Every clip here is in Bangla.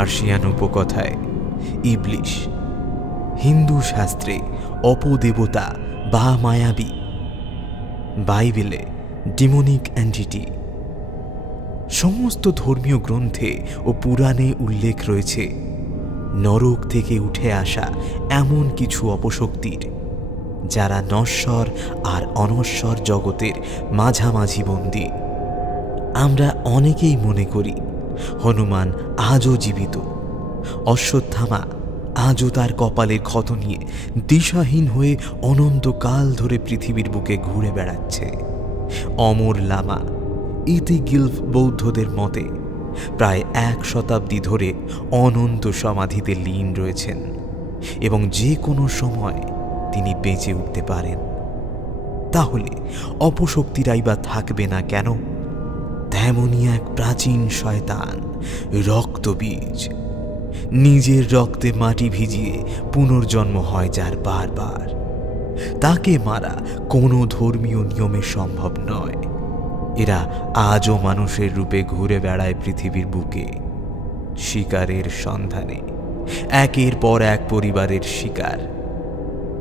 পার্সিয়ান উপকথায় ইবলিশ, হিন্দু শাস্ত্রে অপদেবতা বা মায়াবী, বাইবেলে ডিমোনিক এন্টিটি। সমস্ত ধর্মীয় গ্রন্থে ও পুরাণে উল্লেখ রয়েছে নরক থেকে উঠে আসা এমন কিছু অপশক্তির, যারা নশ্বর আর অনশ্বর জগতের মাঝামাঝি বন্দী। আমরা অনেকেই মনে করি হনুমান আজও জীবিত, অশ্বত্থামা আজও তার কপালের ক্ষত নিয়ে দিশাহীন হয়ে অনন্তকাল ধরে পৃথিবীর বুকে ঘুরে বেড়াচ্ছে। অমর লামা ইতিগিলফ বৌদ্ধদের মতে প্রায় 1 শতাব্দী ধরে অনন্ত সমাধিতে লীন রয়েছেন এবং যে কোনো সময় তিনি বেঁচে উঠতে পারেন। তাহলে অপশক্তিরাই বা থাকবে না কেন? তেমনই এক প্রাচীন শয়তান রক্তবীজ, নিজের রক্তে মাটি ভিজিয়ে পুনর্জন্ম হয় যার বারবার, তাকে মারা কোনো ধর্মীয় নিয়মে সম্ভব নয়। এরা আজও মানুষের রূপে ঘুরে বেড়ায় পৃথিবীর বুকে, শিকারের সন্ধানে, একের পর এক পরিবারের শিকার।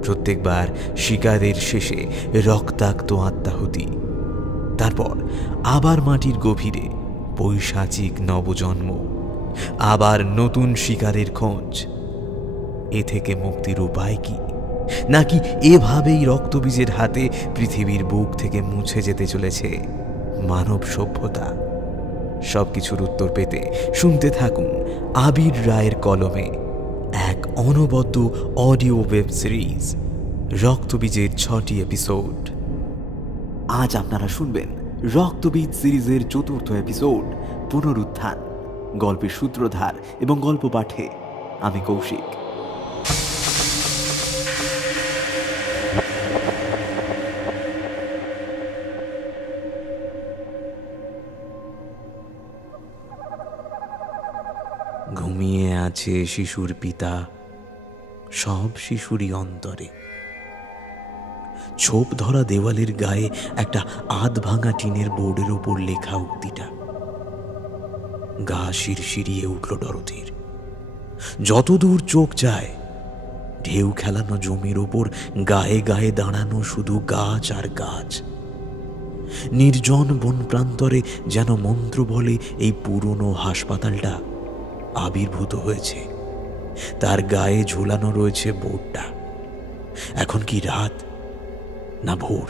প্রত্যেকবার শিকারের শেষে রক্তাক্ত আত্মাহুতি, তারপর আবার মাটির গভীরে পৈশাচিক নবজন্ম, আবার নতুন শিকারের খোঁজ। এ থেকে মুক্তির উপায় কি? নাকি এভাবেই রক্তবীজের হাতে পৃথিবীর বুক থেকে মুছে যেতে চলেছে মানব সভ্যতা? সবকিছুর উত্তর পেতে শুনতে থাকুন আবির রায়ের কলমে এক অনবদ্য অডিও ওয়েব সিরিজ রক্তবীজের 6টি এপিসোড। আজ আপনারা শুনবেন রক্তবীজ সিরিজের 4র্থ এপিসোড পুনরুত্থান। গল্পের সূত্রধার এবং গল্প পাঠে আমি কৌশিক। ঘুমিয়ে আছে শিশুর পিতা সব শিশুরই অন্তরে। ছোপ ধরা দেওয়ালের গায়ে একটা আধ ভাঙা টিনের বোর্ডের ওপর লেখা উক্তিটা। গা শিরশিরিয়ে উঠল ডরথির। যতদূর চোখ যায়, ঢেউ খেলানো জমির ওপর গায়ে গায়ে দাঁড়ানো শুধু গাছ আর গাছ। নির্জন বন প্রান্তরে যেন মন্ত্র বলে এই পুরনো হাসপাতালটা আবির্ভূত হয়েছে। তার গায়ে ঝুলানো রয়েছে বোর্ডটা। এখন কি রাত, না ভোর,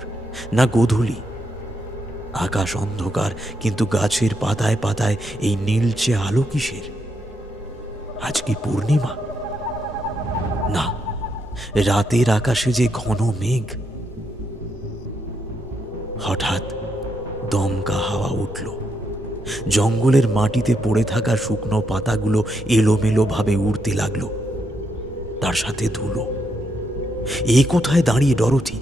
না গোধূলি? আকাশ অন্ধকার, কিন্তু গাছের পাতায় পাতায় এই নীলচে আলো কিসের? আজ কি পূর্ণিমা? না, রাতের আকাশে যে ঘন মেঘ। হঠাৎ দমকা হাওয়া উঠল। জঙ্গলের মাটিতে পড়ে থাকা শুকনো পাতাগুলো এলোমেলো ভাবে উড়তে লাগলো, তার সাথে ধুলো। এ কোথায় দাঁড়িয়ে ডরথি?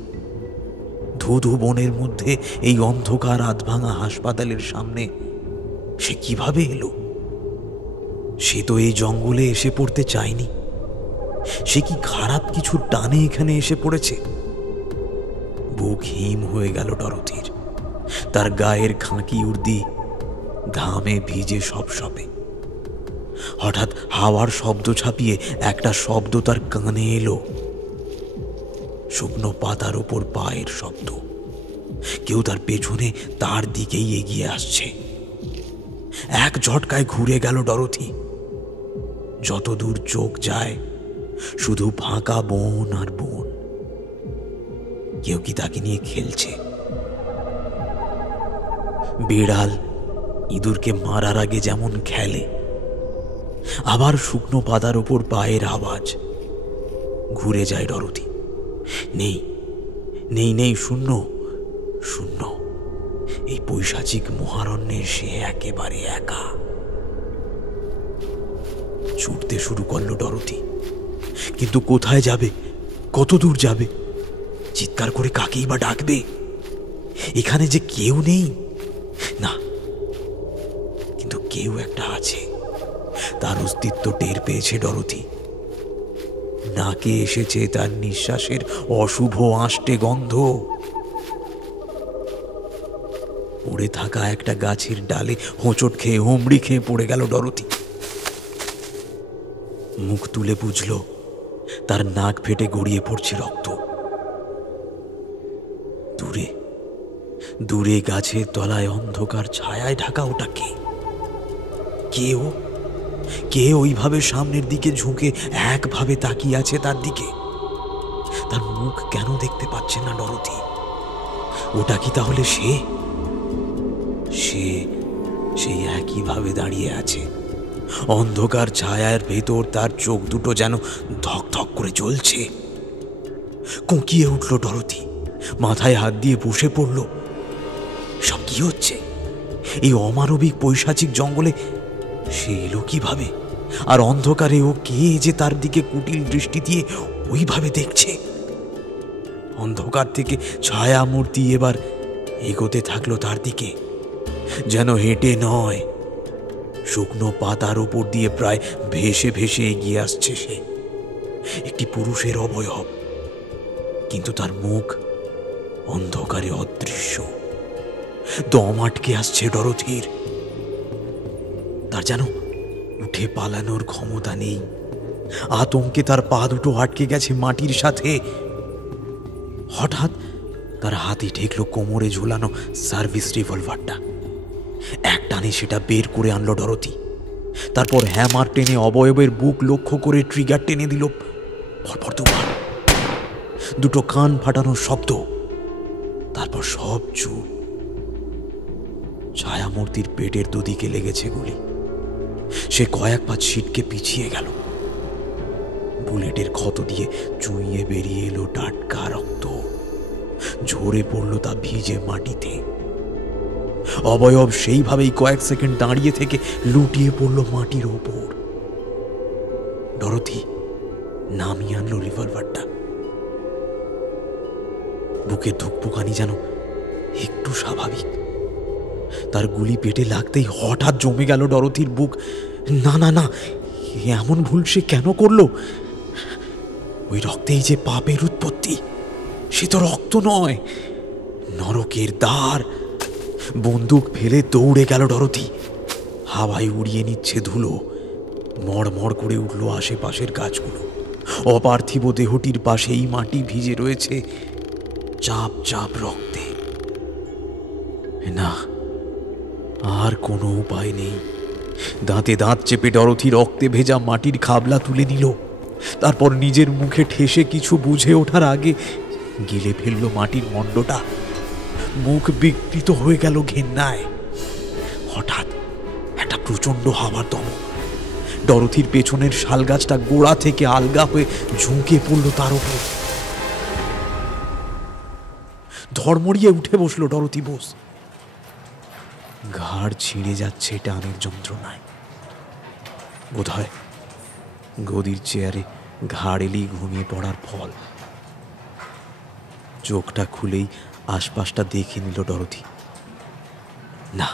ধুধু বনের মধ্যে এই অন্ধকার আধভাঙা হাসপাতালের সামনে সে কিভাবে এলো? সে তো এই জঙ্গলে এসে পড়তে চায়নি। সে কি খারাপ কিছুর টানে এখানে এসে পড়েছে? বুক হিম হয়ে গেল ডরথির। তার গায়ের খাঁকি উর্দি ঘামে ভিজে সপসপে। হঠাৎ হাওয়ার শব্দ ছাপিয়ে একটা শব্দ তার কানে এলো। শুকনো পাতার উপর পায়ের শব্দ। কেউ তার পেছনে তার দিকেই এগিয়ে আসছে। এক ঝটকায় ঘুরে গেল ডরথি। যতদূর চোখ যায় শুধু ফাঁকা বন আর বন। কেউ কি তাকে নিয়ে খেলছে? বিড়াল ইঁদুরকে মারার আগে যেমন খেলে। আবার শুকনো পাতার ওপর পায়ের আওয়াজ। ঘুরে যায় ডরথি। নেই নেই নেই, শূন্য শূন্য। এই পৈশাচিক মহারণ্যে সে একেবারে একা। ছুটতে শুরু করলো ডরথি, কিন্তু কোথায় যাবে? কত দূর যাবে? চিৎকার করে কাকেই বা ডাকবে? এখানে যে কেউ নেই। না, কিন্তু কেউ একটা আছে। তার অস্তিত্ব টের পেয়েছে ডরথি। নাকে এসেছে তার নিঃশ্বাসের অশুভ আষ্টে গন্ধ। পড়ে থাকা একটা গাছের ডালে হোঁচট খেয়ে হুমড়ি খেয়ে পড়ে গেল ডরথি। মুখ তুলে বুঝল তার নাক ফেটে গড়িয়ে পড়ছে রক্ত। দূরে দূরে গাছের তলায় অন্ধকার ছায়ায় ঢাকা ওটা কে? কে ওইভাবে সামনের দিকে ঝুঁকে একভাবে তাকিয়ে আছে তার দিকে? তার মুখ কেন দেখতে পাচ্ছে না ডরোথি? ওটা কি তাহলে সে? সেই একইভাবে দাঁড়িয়ে আছে অন্ধকার ছায়ার ভেতর। তার চোখ দুটো যেন ধক ধক করে জ্বলছে। কোঁকিয়ে উঠল ডরোথি, মাথায় হাত দিয়ে বসে পড়ল। সব কি হচ্ছে? এই অমানবিক পৈশাচিক জঙ্গলে সে এলো কিভাবে? আর অন্ধকারে ও কে যে তার দিকে কুটিল দৃষ্টি দিয়ে ওইভাবে দেখছে? অন্ধকার থেকে ছায়া মূর্তি এবার এগোতে থাকলো তার দিকে, যেন হেঁটে নয়, শুকনো পাতার উপর দিয়ে প্রায় ভেসে ভেসে এগিয়ে আসছে সে। একটি পুরুষের অবয়ব, কিন্তু তার মুখ অন্ধকারে অদৃশ্য। দম আটকে আসছে ডরোথির। তার যেন উঠে পালানোর ক্ষমতা নেই। আতঙ্কে তার পা দুটো আটকে গেছে মাটির সাথে। হঠাৎ তার হাতে ঠেকলো কোমরে ঝুলানো সার্ভিস রিভলভারটা। এক টানে সেটা বের করে আনলো ডরোথি। তারপর হ্যামার টেনে অবয়বের বুক লক্ষ্য করে ট্রিগার টেনে দিল। পরপর দুবার, দুটো কান ফাটানোর শব্দ। তারপর সব চুপ। ছায়ামূর্তির পেটের দুদিকে লেগেছে গুলি। সে কয়েক পা ছিটকে পিছিয়ে গেল। বুলেটের ক্ষত দিয়ে চুইয়ে বেরিয়ে এলো টাটকা রক্ত। ঝরে পড়ল তা ভিজে মাটিতে। অবয়ব সেইভাবেই কয়েক সেকেন্ড দাঁড়িয়ে থেকে লুটিয়ে পড়ল মাটির ওপর। ডরোথি নামিয়ে আনলো রিভলভারটা। বুকের ধুকপুকানি যেন একটু স্বাভাবিক। তার গুলি পেটে লাগতেই হঠাৎ জমে গেল ডরোথির বুক। না না না, এমন ভুল সে কেন করলো? ওই রক্তেই যে পাপের উৎপত্তি। সে তো রক্ত নয়, নরকের দ্বার। বন্দুক ফেলে দৌড়ে গেল ডরোথি। হাওয়ায় উড়িয়ে নিচ্ছে ধুলো। মড়মড় করে উঠল আশেপাশের গাছগুলো। অপার্থিব দেহটির পাশেই মাটি ভিজে রয়েছে চাপ চাপ রক্তে। না, আর কোনো উপায় নেই। দাঁতে দাঁত চেপে ডরোথি রক্তে ভেজা মাটির খাবলা তুলে নিল। তারপর নিজের মুখে ঠেসে কিছু বুঝে ওঠার আগে গিলে ফেলল মাটির মণ্ডটা। মুখ বিকৃত হয়ে গেল ঘেন্নায়। হঠাৎ একটা প্রচন্ড হাওয়ার দমক। ডরোথির পেছনের শালগাছটা গোড়া থেকে আলগা হয়ে ঝুঁকে পড়ল তার উপর। ধড়মড়িয়ে উঠে বসল ডরোথি বোস। ঘাড় ছিঁড়ে যাচ্ছে টানের যন্ত্রণায়। বোধহয় গদির চেয়ারে ঘাড় এলেই ঘুমিয়ে পড়ার ফল। চোখটা খুলেই আশপাশটা দেখে নিল ডরোথি। না,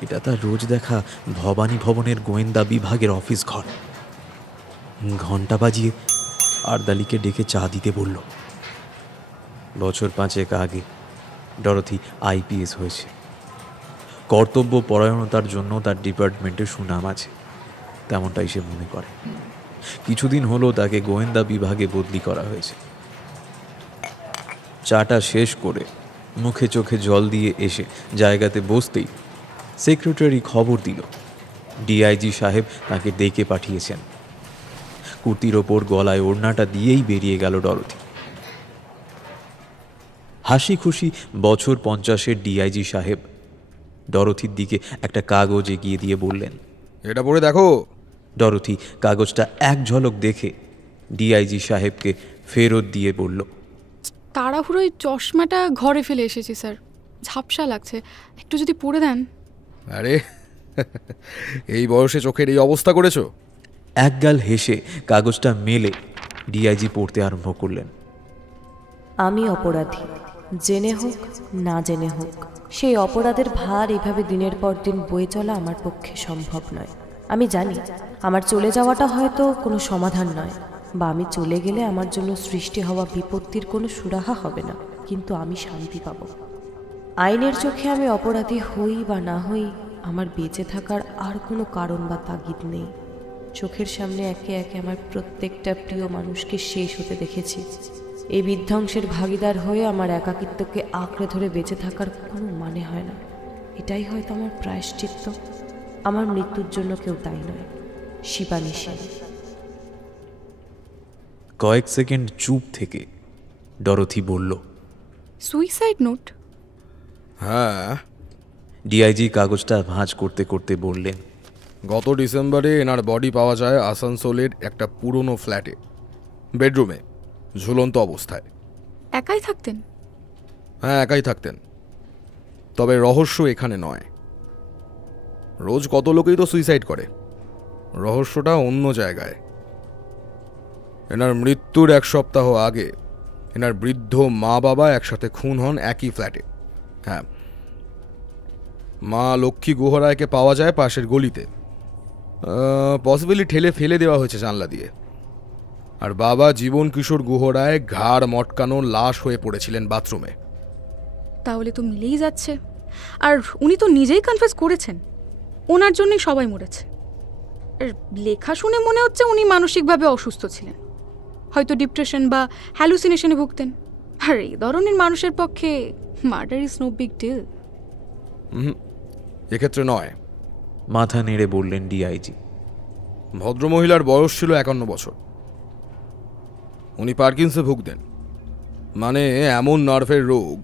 এটা তার রোজ দেখা ভবানী ভবনের গোয়েন্দা বিভাগের অফিস ঘর। ঘন্টা বাজিয়ে আরদালিকে ডেকে চা দিতে বলল। বছর 5 আগে ডরোথি আইপিএস হয়েছে। কর্তব্য পরায়ণতার জন্য তার ডিপার্টমেন্টে সুনাম আছে, তেমনটাই সে মনে করে। কিছুদিন হলো তাকে গোয়েন্দা বিভাগে বদলি করা হয়েছে। চাটা শেষ করে মুখে চোখে জল দিয়ে এসে জায়গাতে বসতেই সেক্রেটারি খবর দিল ডিআইজি সাহেব তাকে ডেকে পাঠিয়েছেন। কুর্তির ওপর গলায় ওড়নাটা দিয়েই বেরিয়ে গেল ডরোথি। হাসি খুশি বছর 50-এর ডিআইজি সাহেব ডরোথির দিকে একটা কাগজ এগিয়ে দিয়ে বললেন, এটা পড়ে দেখো। ডরোথি কাগজটা এক ঝলক দেখে ডিআইজি সাহেবকে ফেরত দিয়ে বলল, তাড়াহুড়োই চশমাটা ঘরে ফেলে এসেছি স্যার, ঝাপসা লাগছে, একটু যদি পড়ে দেন। আরে এই বয়সে চোখের এই অবস্থা করেছো? একগাল হেসে কাগজটা মেলে ডিআইজি পড়তে আরম্ভ করলেন। আমি অপরাধী, জেনে হোক না জেনে হোক। সেই অপরাধের ভার এভাবে দিনের পর দিন বয়ে চলা আমার পক্ষে সম্ভব নয়। আমি জানি আমার চলে যাওয়াটা হয়তো কোনো সমাধান নয়, বা আমি চলে গেলে আমার জন্য সৃষ্টি হওয়া বিপত্তির কোনো সুরাহা হবে না, কিন্তু আমি শান্তি পাব। আইনের চোখে আমি অপরাধী হই বা না হই আমার বেঁচে থাকার আর কোনো কারণ বা তাগিদ নেই। চোখের সামনে একে একে আমার প্রত্যেকটা প্রিয় মানুষকে শেষ হতে দেখেছি। এই বিধ্বংসের ভাগিদার হয়ে আমার একাকিত্বকে আঁকড়ে ধরে বেঁচে থাকার কোনো মানে হয় না। এটাই হয়তো আমার প্রায়শ্চিত্ত। আমার মৃত্যুর জন্য কেউ দায়ী নয়, শিবানী সেন। কয়েক সেকেন্ড চুপ থেকে ডরথি বলল, সুইসাইড নোট? হ্যাঁ, ডিআইজি কাগজটা ভাঁজ করতে করতে বললেন, গত ডিসেম্বরে এনার বডি পাওয়া যায় আসানসোলের একটা পুরনো ফ্ল্যাটে, বেডরুমে, ঝুলন্ত অবস্থায়। একাই থাকতেন? হ্যাঁ, একাই থাকতেন। তবে রহস্য এখানে নয়। রোজ কত লোকেই তো সুইসাইড করে, রহস্যটা অন্য জায়গায়। এনার মৃত্যুর 1 সপ্তাহ আগে এনার বৃদ্ধ মা বাবা একসাথে খুন হন একই ফ্ল্যাটে। হ্যাঁ, মা লক্ষ্মী গুহরায়কে পাওয়া যায় পাশের গলিতে, পসিবলি ঠেলে ফেলে দেওয়া হয়েছে জানলা দিয়ে। আর বাবা জীবন কিশোর গুহরায় ঘাড় মটকানো লাশ হয়ে পড়েছিলেন বাথরুমে। তাহলে তো মিলেই যাচ্ছে। আর উনি তো নিজেই কনফেস করেছেন ওনার জন্যই সবাই মরেছে। আর লেখা শুনে মনে হচ্ছে উনি মানসিকভাবে অসুস্থ ছিলেন, হয়তো ডিপ্রেশন বা হ্যালুসিনেশনে ভুগতেন। আর এই ধরনের মানুষের পক্ষে murder is no big deal. এক্ষেত্রে নয়, মাথা নেড়ে বললেন ডিআইজি। ভদ্রমহিলার বয়স ছিল 51 বছর। উনি পার্কিন্সে ভুগতেন, মানে এমন নার্ভের রোগ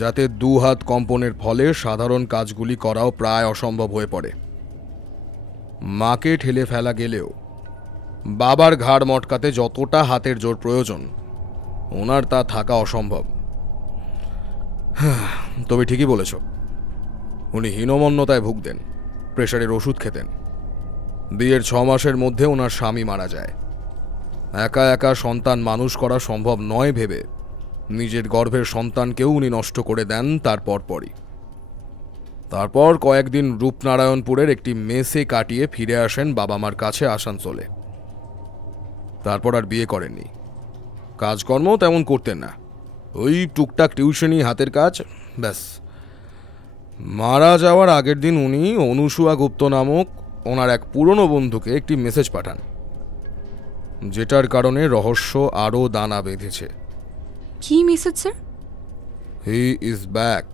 যাতে 2 হাত কম্পনের ফলে সাধারণ কাজগুলি করাও প্রায় অসম্ভব হয়ে পড়ে। মাকে ঠেলে ফেলা গেলেও বাবার ঘাড় মটকাতে যতটা হাতের জোর প্রয়োজন ওনার তা থাকা অসম্ভব। তবে ঠিকই বলেছ, উনি হীনমন্যতায় ভুগতেন, প্রেশারের ওষুধ খেতেন। বিয়ের 6 মাসের মধ্যে ওনার স্বামী মারা যায়। একা একা সন্তান মানুষ করা সম্ভব নয় ভেবে নিজের গর্ভের সন্তানকেও উনি নষ্ট করে দেন তার পরপরই। তারপর কয়েকদিন রূপনারায়ণপুরের একটি মেসে কাটিয়ে ফিরে আসেন বাবা মার কাছে আসানসোলে। তারপর আর বিয়ে করেননি, কাজকর্ম তেমন করতেন না, ওই টুকটাক টিউশনি, হাতের কাজ, ব্যাস। মারা যাওয়ার আগের দিন উনি অনুসুয়া গুপ্ত নামক ওনার এক পুরনো বন্ধুকে একটি মেসেজ পাঠান, যেটার কারণে রহস্য আরও দানা বেঁধেছে। কি message sir? He is back.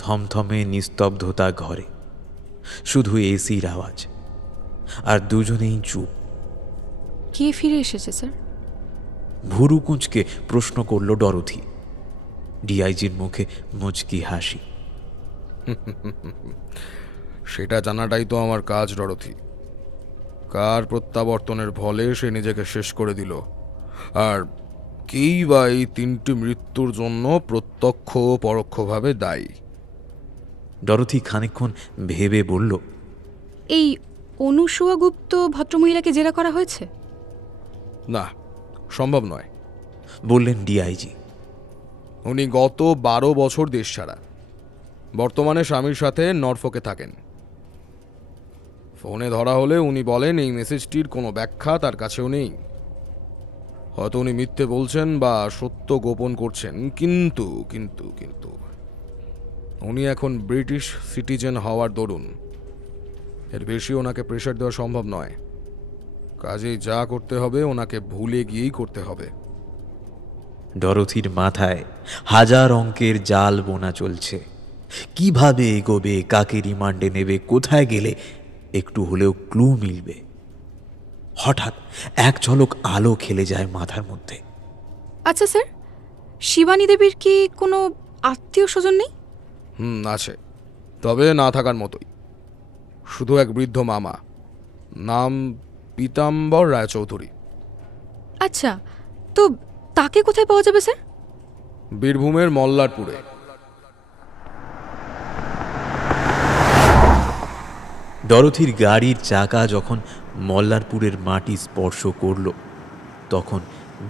থমথমে নিস্তব্ধতা ঘরে, শুধু এসির আওয়াজ, আর দুজনেই চুপ। কে ফিরে এসেছে স্যার? ভুরু কুঁচকে প্রশ্ন করল ডরথি। ডিআইজির মুখে মুচকি হাসি। সেটা জানাটাই তো আমার কাজ ডরথি। কার প্রত্যাবর্তনের ফলে সে নিজেকে শেষ করে দিল, আর কেই বা এই 3টি মৃত্যুর জন্য প্রত্যক্ষ ও পরোক্ষভাবে দায়ী। ডরথি খানিকক্ষণ ভেবে বলল, এই অনুসুয়া গুপ্ত ভদ্রমহিলাকে জেরা করা হয়েছে? না, সম্ভব নয়, বললেন ডিআইজি। উনি গত 12 বছর দেশ ছাড়া, বর্তমানে স্বামীর সাথে নরফোকে থাকেন। ফোনে ধরা হলে উনি বলেন এই মেসেজটির কোনো ব্যাখ্যা তার কাছেও নেই। হয়তো উনি মিথ্যে বলছেন বা সত্য গোপন করছেন, কিন্তু কিন্তু কিন্তু উনি এখন ব্রিটিশ সিটিজেন হওয়ার দরুন এর বেশি ওনাকে প্রেশার দেওয়া সম্ভব নয়। কাজেই যা করতে হবে ওনাকে ভুলে গিয়েই করতে হবে। ডরথির মাথায় হাজার অঙ্কের জাল বোনা চলছে। কিভাবে এগোবে, কাকে রিমান্ডে নেবে, কোথায় গেলে একটু হলেও ক্লু মিলবে। হঠাৎ এক ঝলক আলো খেলে যায় মাথার মধ্যে। আচ্ছা স্যার, শিবানী দেবীর কি কোনো আত্মীয় স্বজন নেই? আছে, তবে না থাকার মতোই। শুধু এক বৃদ্ধ মামা, নাম পীতাম্বর রায়চৌধুরী। আচ্ছা, তো তাকে কোথায় পাওয়া যাবে স্যার? বীরভূমের মল্লারপুরে। ডরথির গাড়ির চাকা যখন মল্লারপুরের মাটি স্পর্শ করল, তখন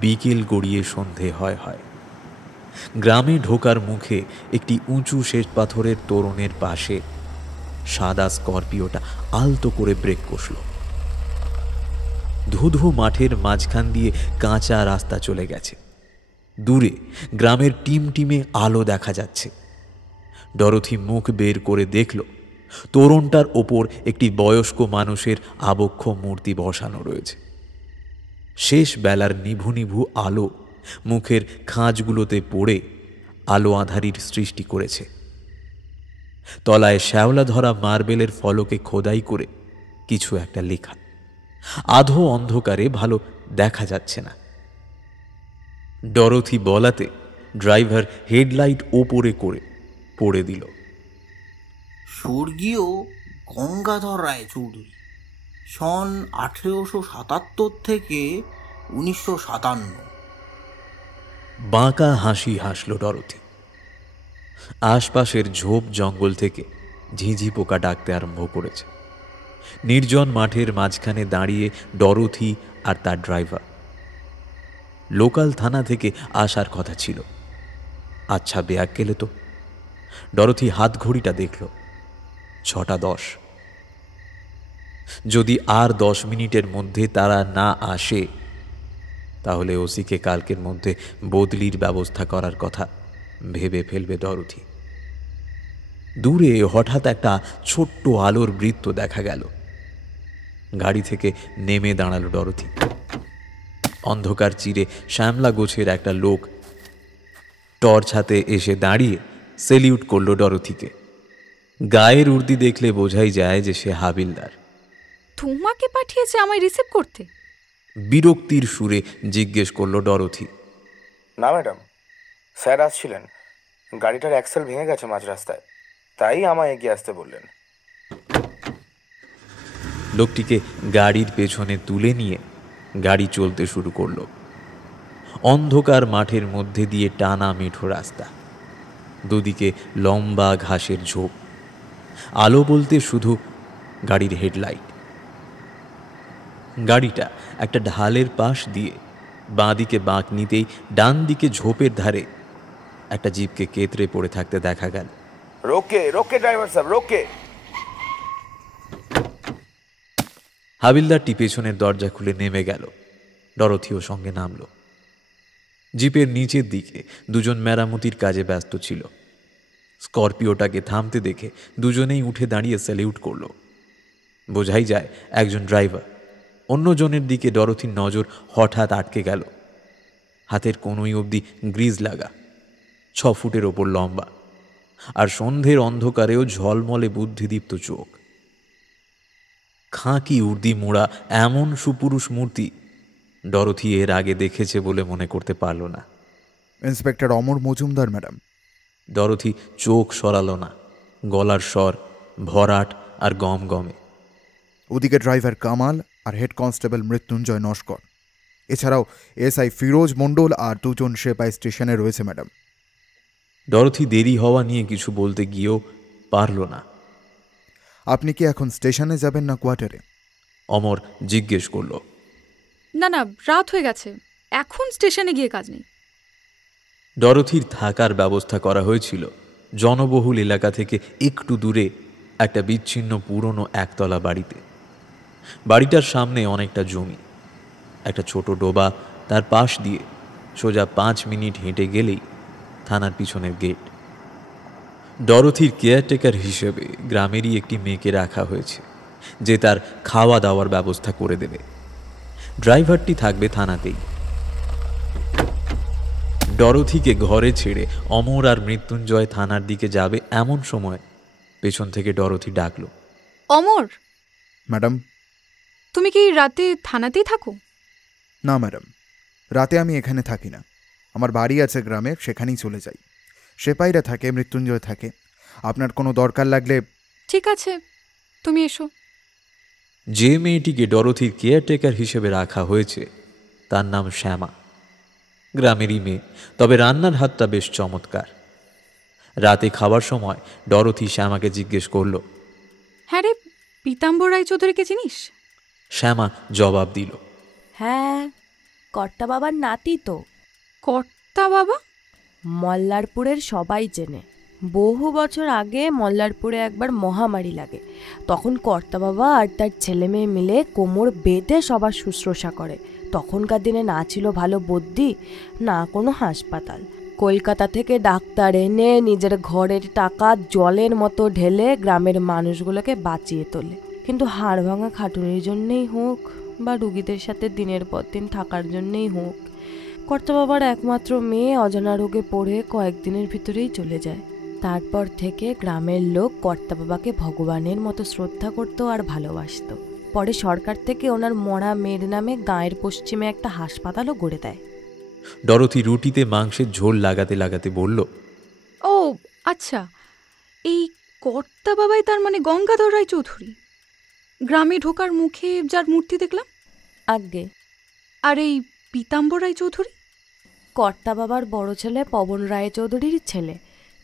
বিকেল গড়িয়ে সন্ধে হয়। গ্রামে ঢোকার মুখে একটি উঁচু শ্বেত পাথরের তোরণের পাশে সাদা স্করপিওটা আলতো করে ব্রেক কষল। ধুধু মাঠের মাঝখান দিয়ে কাঁচা রাস্তা চলে গেছে। দূরে গ্রামের টিমটিমে আলো দেখা যাচ্ছে। ডরথি মুখ বের করে দেখল তোরণটার ওপর একটি বয়স্ক মানুষের আবক্ষ মূর্তি বসানো রয়েছে। শেষ বেলার নিভু নিভু আলো মুখের খাঁজগুলোতে পড়ে আলো আঁধারির সৃষ্টি করেছে। তলায় শ্যাওলা ধরা মার্বেলের ফলকে খোদাই করে কিছু একটা লেখা, আধো অন্ধকারে ভালো দেখা যাচ্ছে না। ডরোথি বলাতে ড্রাইভার হেডলাইট ওপরে করে পড়ে দিল, স্বর্গীয় গঙ্গাধর রায়চৌধুরী, সন 1877 থেকে 1957। বাঁকা হাসি হাসল ডরোথি। আশপাশের ঝোপ জঙ্গল থেকে ঝিঝি পোকা ডাকতে আরম্ভ করেছে। নির্জন মাঠের মাঝখানে দাঁড়িয়ে ডরোথি আর তার ড্রাইভার। লোকাল থানা থেকে আসার কথা ছিল। আচ্ছা বেয়াক গেলে তো। ডরোথি হাত ঘড়িটা দেখল, 6:10। যদি আর 10 মিনিটের মধ্যে তারা না আসে তাহলে ওসিকে কালকের মধ্যে বদলির ব্যবস্থা করার কথা ভেবে ফেলবে ডরোথি। দূরে হঠাৎ একটা ছোট্ট আলোর বৃত্ত দেখা গেল। গাড়ি থেকে নেমে দাঁড়ালো ডরোথি। অন্ধকার চিরে শ্যামলা গোছের একটা লোক টর্চ হাতে এসে দাঁড়িয়ে সেলিউট করল ডরোথিকে। গায়ের উর্দি দেখলে বোঝাই যায় যে সে হাবিলদার। তোমাকে পাঠিয়েছে আমায় রিসিভ করতে? বিরক্তির সুরে জিজ্ঞেস করল ডরোথি। না ম্যাডাম, স্যার আসছিলেন, গাড়িটার অ্যাক্সেল ভেঙে গেছে মাঝ রাস্তায়, তাই আমায় এগিয়ে আসতে বললেন। লোকটিকে গাড়ির পেছনে তুলে নিয়ে গাড়ি চলতে শুরু করল। অন্ধকার মাঠের মধ্যে দিয়ে টানা মেঠো রাস্তা, দুদিকে লম্বা ঘাসের ঝোপ, আলো বলতে শুধু গাড়ির হেডলাইট। গাড়িটা একটা ঢালের পাশ দিয়ে বাঁদিকে বাঁক নিতেই ডান দিকে ঝোপের ধারে একটা জিপকে কেতরে পড়ে থাকতে দেখা গেল। রোকে রোকে ড্রাইভার সাহেব, রোকে। হাবিলদারটি পেছনের দরজা খুলে নেমে গেল। ডরোথিও সঙ্গে নামল। জিপের নিচের দিকে দুজন মেরামতির কাজে ব্যস্ত ছিল। স্করপিওটাকে থামতে দেখে দুজনেই উঠে দাঁড়িয়ে স্যালিউট করল। বোঝাই যায় একজন ড্রাইভার। অন্যজনের দিকে ডরোথির নজর হঠাৎ আটকে গেল। হাতের কোনোই অবধি গ্রিজ লাগা, 6 ফুটের ওপর লম্বা, আর সন্ধ্যের অন্ধকারেও ঝলমলে বুদ্ধিদীপ্ত চোখ। খাঁকি উর্দি মোড়া এমন সুপুরুষ মূর্তি ডরোথি এর আগে দেখেছে বলে মনে করতে পারল না। ইন্সপেক্টর অমর মজুমদার ম্যাডাম। ডরোথি চোখ সরাল না। গলার স্বর ভরাট আর গমগমে। ওদিকে ড্রাইভার কামাল আর হেড কনস্টেবল মৃত্যুঞ্জয় নস্কর, এছাড়াও এসআই ফিরোজ মণ্ডল আর 2 জন সেপাই স্টেশনে রয়েছে ম্যাডাম। ডরোথি দেরি হওয়া নিয়ে কিছু বলতে গিয়েও পারল না। আপনি কি এখন স্টেশনে যাবেন না কোয়ার্টারে? অমর জিজ্ঞেস করল। না না, রাত হয়ে গেছে, এখন স্টেশনে গিয়ে কাজ নেই। ডরোথির থাকার ব্যবস্থা করা হয়েছিল জনবহুল এলাকা থেকে একটু দূরে একটা বিচ্ছিন্ন পুরনো একতলা বাড়িতে। বাড়িটার সামনে অনেকটা জমি, একটা ছোট ডোবা, তার পাশ দিয়ে সোজা 5 মিনিট হেঁটে গেলেই থানার পিছনের গেট। ডরোথির কেয়ারটেকার হিসেবে গ্রামেরই একটি মেয়েকে রাখা হয়েছে, যে তার খাওয়া দাওয়ার ব্যবস্থা করে দেবে। ড্রাইভারটি থাকবে থানাতেই। ডরোথিকে ঘরে ছেড়ে অমর আর মৃত্যুঞ্জয় থানার দিকে যাবে এমন সময় পেছন থেকে ডরোথি ডাকল, অমর। ম্যাডাম। তুমি কি রাতে থানাতেই থাকো? না ম্যাডাম, রাতে আমি এখানে থাকি না। আমার বাড়ি আছে গ্রামে, সেখানেই চলে যাই। সেপাইরা থাকে, মৃত্যুঞ্জয় থাকে। আপনার কোনো দরকার লাগলে। ঠিক আছে, তুমি এসো। যে মেয়েটিকে ডরোথির কেয়ারটেকার হিসেবে রাখা হয়েছে তার নাম শ্যামা। গ্রামেরই মেয়ে, তবে রান্নার হাতটা বেশ চমৎকার। রাতে খাবার সময় ডরোথি শ্যামাকে জিজ্ঞেস করল, হ্যাঁ রে, পীতাম্বর রায়চৌধুরীকে চিনিস? শ্যামা জবাব দিল, হ্যাঁ, কর্তা বাবার নাতি তো। কর্তা বাবা? মল্লারপুরের সবাই চেনে। বহু বছর আগে মল্লারপুরে একবার মহামারী লাগে, তখন কর্তা বাবা আর তার ছেলে মেয়ে মিলে কোমর বেঁধে সবার শুশ্রূষা করে। তখনকার দিনে না ছিল ভালো বদ্যি, না কোনো হাসপাতাল, কলকাতা থেকে ডাক্তার এনে নিজের ঘরের টাকা জলের মতো ঢেলে গ্রামের মানুষগুলোকে বাঁচিয়ে তোলে। কিন্তু হাড় ভাঙা খাটুনির জন্যেই হোক বা রুগীদের সাথে দিনের পর দিন থাকার জন্যেই হোক, কর্তা বাবার একমাত্র মেয়ে অজানা রোগে পড়ে কয়েকদিনের ভিতরেই চলে যায়। তারপর থেকে গ্রামের লোক কর্তা বাবাকে ভগবানের মতো শ্রদ্ধা করত আর ভালোবাসত। পরে সরকার থেকে ওনার মরা মেয়ের নামে গাঁয়ের পশ্চিমে একটা হাসপাতালও গড়ে দেয়। ডরথি রুটিতে মাংসের ঝোল লাগাতে লাগাতে বলল, ও আচ্ছা, এই কর্তা বাবাই তার মানে গঙ্গাধর রায়চৌধুরী, গ্রামে ঢোকার মুখে যার মূর্তি দেখলাম? আগে। আর এই পীতাম্বর রায়চৌধুরী? কর্তা বাবার বড় ছেলে পবন রায়চৌধুরীর ছেলে।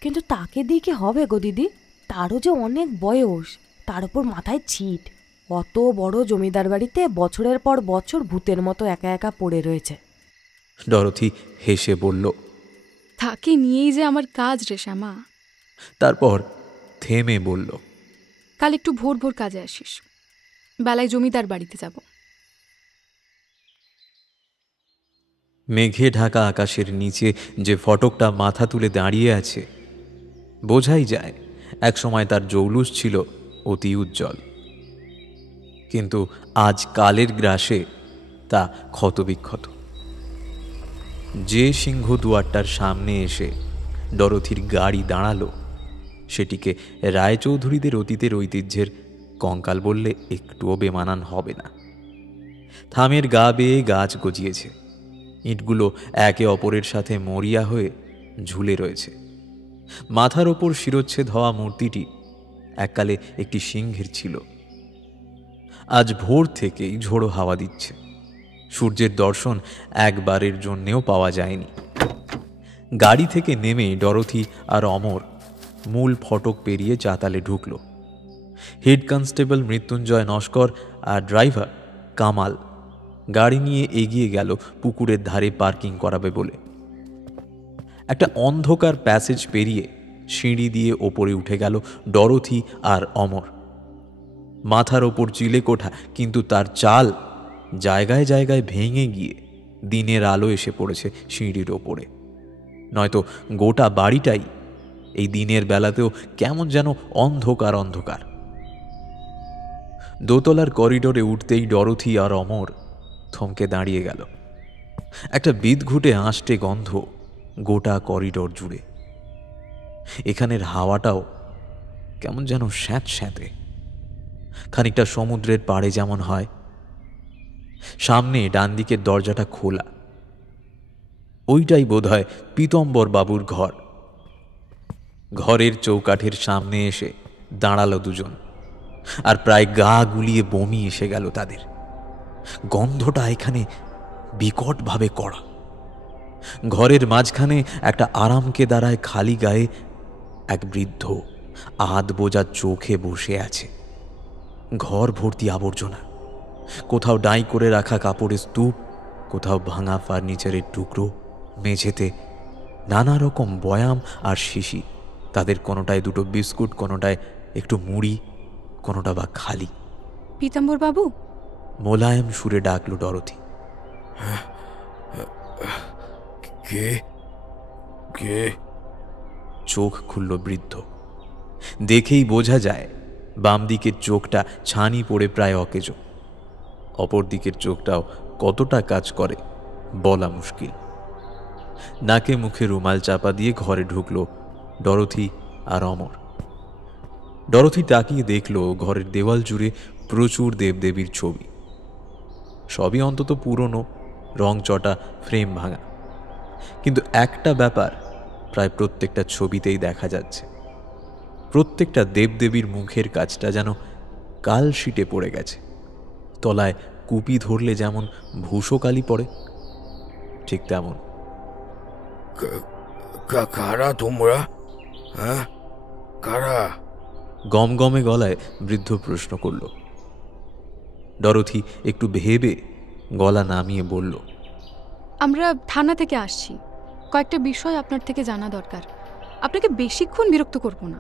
কিন্তু তাকে দিয়ে কি হবে গো দিদি? তারও যে অনেক বয়স, তার উপর মাথায় ছিট। অত বড় জমিদার বাড়িতে বছরের পর বছর ভূতের মতো একা একা পড়ে রয়েছে। ডরথি হেসে বলল, তাকে নিয়েই যে আমার কাজ রে শ্যামা। তারপর থেমে বলল, কাল একটু ভোর ভোর কাজে আসিস, বেলায় জমিদার বাড়িতে যাব। মেঘে ঢাকা আকাশের নিচে যে ফটকটা মাথা তুলে দাঁড়িয়ে আছে, বোঝাই যায় একসময় তার জৌলুস ছিল অতি উজ্জ্বল। কিন্তু আজ কালের গ্রাসে তা ক্ষতবিক্ষত। যে সিংহ দুয়ারটার সামনে এসে ডরথির গাড়ি দাঁড়ালো, সেটিকে রায়চৌধুরীদের অতীতের ঐতিহ্যের কঙ্কাল বললে একটুও বেমানান হবে না। থামের গা বেয়ে গাছ গজিয়েছে, ইঁটগুলো একে অপরের সাথে মরিয়া হয়ে ঝুলে রয়েছে। মাথার ওপর শিরচ্ছেদ হওয়া মূর্তিটি এককালে একটি সিংহের ছিল। আজ ভোর থেকেই ঝোড়ো হাওয়া দিচ্ছে, সূর্যের দর্শন একবারের জন্যেও পাওয়া যায়নি। গাড়ি থেকে নেমে ডরথি আর অমর মূল ফটক পেরিয়ে চাতালে ঢুকল। হেড কনস্টেবল মৃত্যুঞ্জয় নস্কর আর ড্রাইভার কামাল গাড়ি নিয়ে এগিয়ে গেল পুকুরের ধারে পার্কিং করাবে বলে। একটা অন্ধকার প্যাসেজ পেরিয়ে সিঁড়ি দিয়ে ওপরে উঠে গেল ডরথি আর অমর। মাথার ওপর চিলেকোঠা, কিন্তু তার চাল জায়গায় জায়গায় ভেঙে গিয়ে দিনের আলো এসে পড়েছে সিঁড়ির ওপরে। নয়তো গোটা বাড়িটাই এই দিনের বেলাতেও কেমন যেন অন্ধকার অন্ধকার। দোতলার করিডোরে উঠতেই ডরথি আর অমর থমকে দাঁড়িয়ে গেল। একটা বিদঘুটে আঁশটে গন্ধ গোটা করিডোর জুড়ে। এখানের হাওয়াটাও কেমন যেন স্যাঁতস্যাঁতে, খানিকটা সমুদ্রের পাড়ে যেমন হয়। সামনে ডান দিকের দরজাটা খোলা, ওইটাই বোধহয় পীতম্বর বাবুর ঘর। ঘরের চৌকাঠের সামনে এসে দাঁড়ালো দুজন, আর প্রায় গা গুলিয়ে বমি এসে গেল তাদের। গন্ধটা এখানে বিকটভাবে কড়া। ঘরের মাঝখানে একটা আরামকে দাঁড়ায় খালি গায়ে এক বৃদ্ধ আধ বোঝা চোখে বসে আছে। ঘর ভর্তি আবর্জনা, কোথাও ডাই করে রাখা কাপড়ের স্তূপ, কোথাও ভাঙা ফার্নিচারের টুকরো। মেঝেতে নানা রকম বয়াম আর শিশি, তাদের কোনোটায় দুটো বিস্কুট, কোনোটায় একটু মুড়ি, কোনোটা বা খালি। পীতাম্বর বাবু, মোলায়েম সুরে ডাকল ডরথি। কে কে? চোখ খুলল বৃদ্ধ। দেখেই বোঝা যায় বাম দিকের চোখটা ছানি পড়ে প্রায় অকেজো, অপর দিকের চোখটাও কতটা কাজ করে বলা মুশকিল। নাকে মুখে রুমাল চাপা দিয়ে ঘরে ঢুকল ডরথি আর অমর। ডরথি তাকিয়ে দেখল ঘরের দেওয়াল জুড়ে প্রচুর দেবদেবীর ছবি, সবই অন্তত পুরনো, রং চটা, ফ্রেম ভাঙা। কিন্তু একটা ব্যাপার প্রায় প্রত্যেকটা ছবিতেই দেখা যাচ্ছে, প্রত্যেকটা দেবদেবীর মুখের কাজটা যেন কাল শিটে পড়ে গেছে। তলায় কুপি ধরলে যেমন ভূষকালি পড়ে, ঠিক তেমন। কারা তোমরা? হ্যাঁ, কারা? গমগমে গলায় বৃদ্ধ প্রশ্ন করল। ডরথি একটু ভেবে গলা নামিয়ে বলল, আমরা থানা থেকে আসছি, কয়েকটা বিষয় আপনার থেকে জানা দরকার। আপনাকে বেশিক্ষণ বিরক্ত করব না।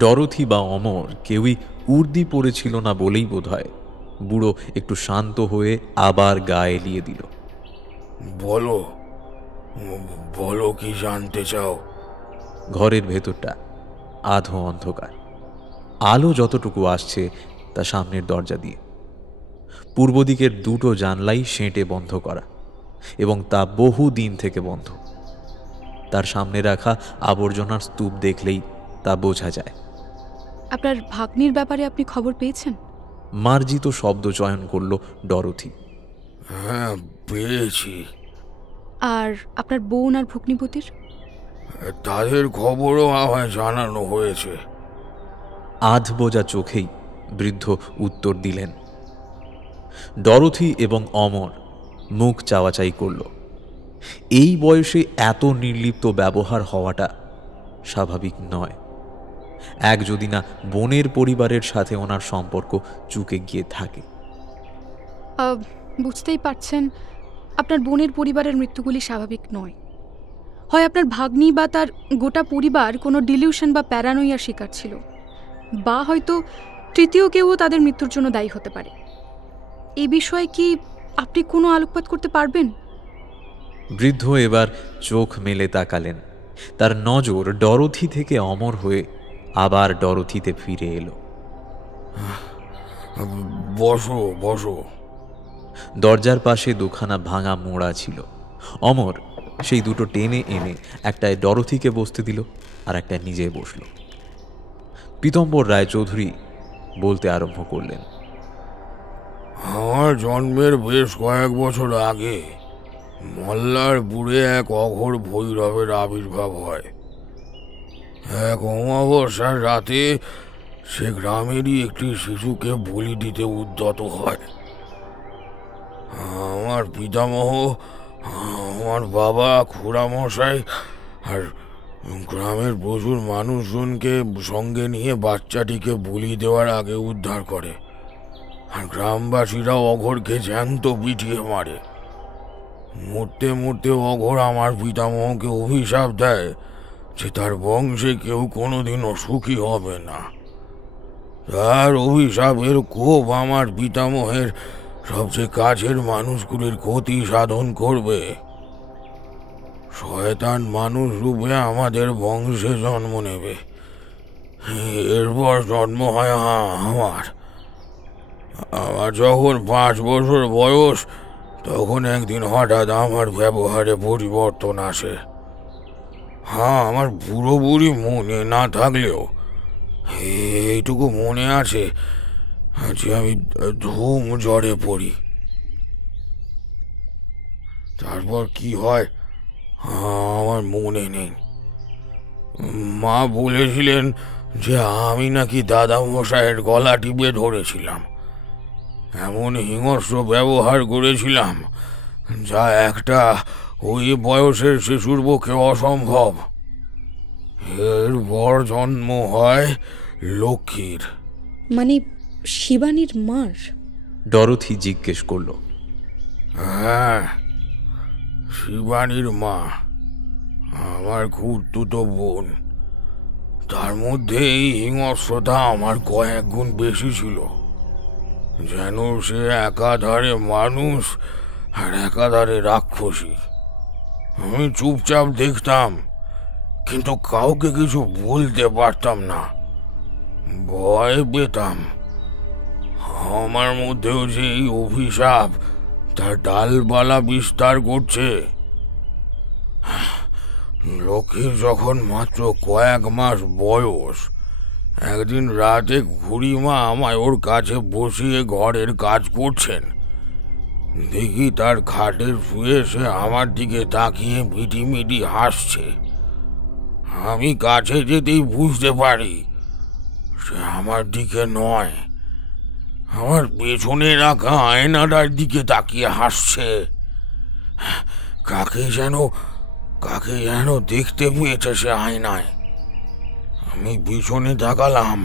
ডরথি বা অমর কেউই উর্দি পড়েছিল না বলেই বোধহয় বুড়ো একটু শান্ত হয়ে আবার গা এলিয়ে দিল। বলো, বলো কি জানতে চাও? ঘরের ভেতরটা আধো অন্ধকার। আলো যতটুকু আসছে তা সামনের দরজা দিয়ে। পূর্ব দিকের দুটো জানলাই সেঁটে বন্ধ করা, এবং তা বহু দিন থেকে বন্ধ। তার সামনে রাখা আবর্জনার স্তূপ দেখলেই তা বোঝা যায়। আপনার ভাগ্নির ব্যাপারে আপনি খবর পেয়েছেন? মার্জিত শব্দ চয়ন করল ডরোথি। হ্যাঁ, পেয়েছি। আর আপনার বোন আর ভগ্নিপতির? তাদের খবরও আমায় জানানো হয়েছে। আধ বোঝা চোখেই বৃদ্ধ উত্তর দিলেন। ডরোথি এবং অমর মুখ চাওয়াচাই করল। এই বয়সে এত নির্লিপ্ত ব্যবহার হওয়াটা স্বাভাবিক নয়। এক যদি না বোনের পরিবারের সাথে ওনার সম্পর্ক চুকে গিয়ে থাকে। বুঝতেই পারছেন, আপনার বোনের পরিবারের মৃত্যুগুলি স্বাভাবিক নয়। হয় আপনার ভাগ্নি বা তার গোটা পরিবার কোনো ডিলিউশন বা প্যারানোইয়ার শিকার ছিল, বা হয়তো তৃতীয় কেউ তাদের মৃত্যুর জন্য দায়ী হতে পারে। এই বিষয়ে কি আপনি কোনো আলোকপাত করতে পারবেন? বৃদ্ধ এবার চোখ মেলে তাকালেন। তার নজর ডরোথি থেকে অমর হয়ে আবার ডরোথিতে ফিরে এলো। বসো বসো। দরজার পাশে দুখানা ভাঙা মোড়া ছিল। অমর সেই দুটো টেনে এনে একটায় ডরোথিকে বসতে দিল, আর একটা নিজে বসল। পীতম্বর রায়চৌধুরী বলতে আরম্ভ করলেন। আমার জন্মের বেশ কয়েক বছর আগে মল্লার বুড়ে এক অঘোর ভৈরবের আবির্ভাব হয়। এক অমাবস্যার রাতে সে গ্রামেরই একটি শিশুকে বলি দিতে উদ্যত হয়। আমার পিতামহ, আমার বাবা, খুড়ামশাই আর গ্রামের প্রচুর মানুষজনকে সঙ্গে নিয়ে বাচ্চাটিকে বলি দেওয়ার আগে উদ্ধার করে, আর গ্রামবাসীরাও অঘোরকে জ্যান্ত পিটিয়ে মারে। মরতে মরতে অঘোর আমার পিতামহকে অভিশাপ দেয় যে তার বংশে কেউ কোনোদিনও সুখী হবে না। তার অভিশাপের কোপ আমার পিতামহের সবচেয়ে কাছের মানুষগুলির ক্ষতি সাধন করবে। শয়তান মানুষ রূপে আমাদের বংশে জন্ম নেবে। এরপর জন্ম হয় আমার। যখন 5 বছর বয়স, তখন একদিন হঠাৎ আমার ব্যবহারে পরিবর্তন আসে। আমার পুরোপুরি মনে না থাকলেও এইটুকু মনে আছে যে আমি ধুম জ্বরে পড়ি। তারপর কি হয় আমার মনে নেই। মা বলেছিলেন যে আমি নাকি দাদা মশাইয়ের গলা টিপে ধরেছিলাম, এমন হিংস্র ব্যবহার করেছিলাম যা একটা ওই বয়সের শিশুর পক্ষে অসম্ভব। এরপর জন্ম হয় লক্ষ্মীর। মানে শিবানীর মার? ডরোথি জিজ্ঞেস করল। হ্যাঁ, শিবানীর মা, আমার খুড়তুতো বোন। তার মধ্যে এই হিংস্রতা আমার কয়েক গুণ বেশি ছিল। যেন সে একাধারে মানুষ আর একাধারে রাক্ষসী। আমি চুপচাপ দেখতাম, কিন্তু কাউকে কিছু বলতে পারতাম না, ভয় পেতাম। আমার মধ্যেও যে এই অভিশাপ তার ডালপালা বিস্তার করছে। লক্ষ্মীর যখন মাত্র কয়েক মাস বয়স, একদিন রাতে খুড়িমা আমায় ওর কাছে বসিয়ে ঘরের কাজ করছেন। দেখি তার খাটে শুয়ে সে আমার দিকে তাকিয়ে মিটিমিটি হাসছে। আমি কাছে যেতেই বুঝতে পারি সে আমার দিকে নয়, আমার পেছনে রাখা আয়নাটার দিকে তাকিয়ে হাসছে। কাকে যেন দেখতে পেয়েছে সে আয়নায়। আমি পিছনে তাকালাম,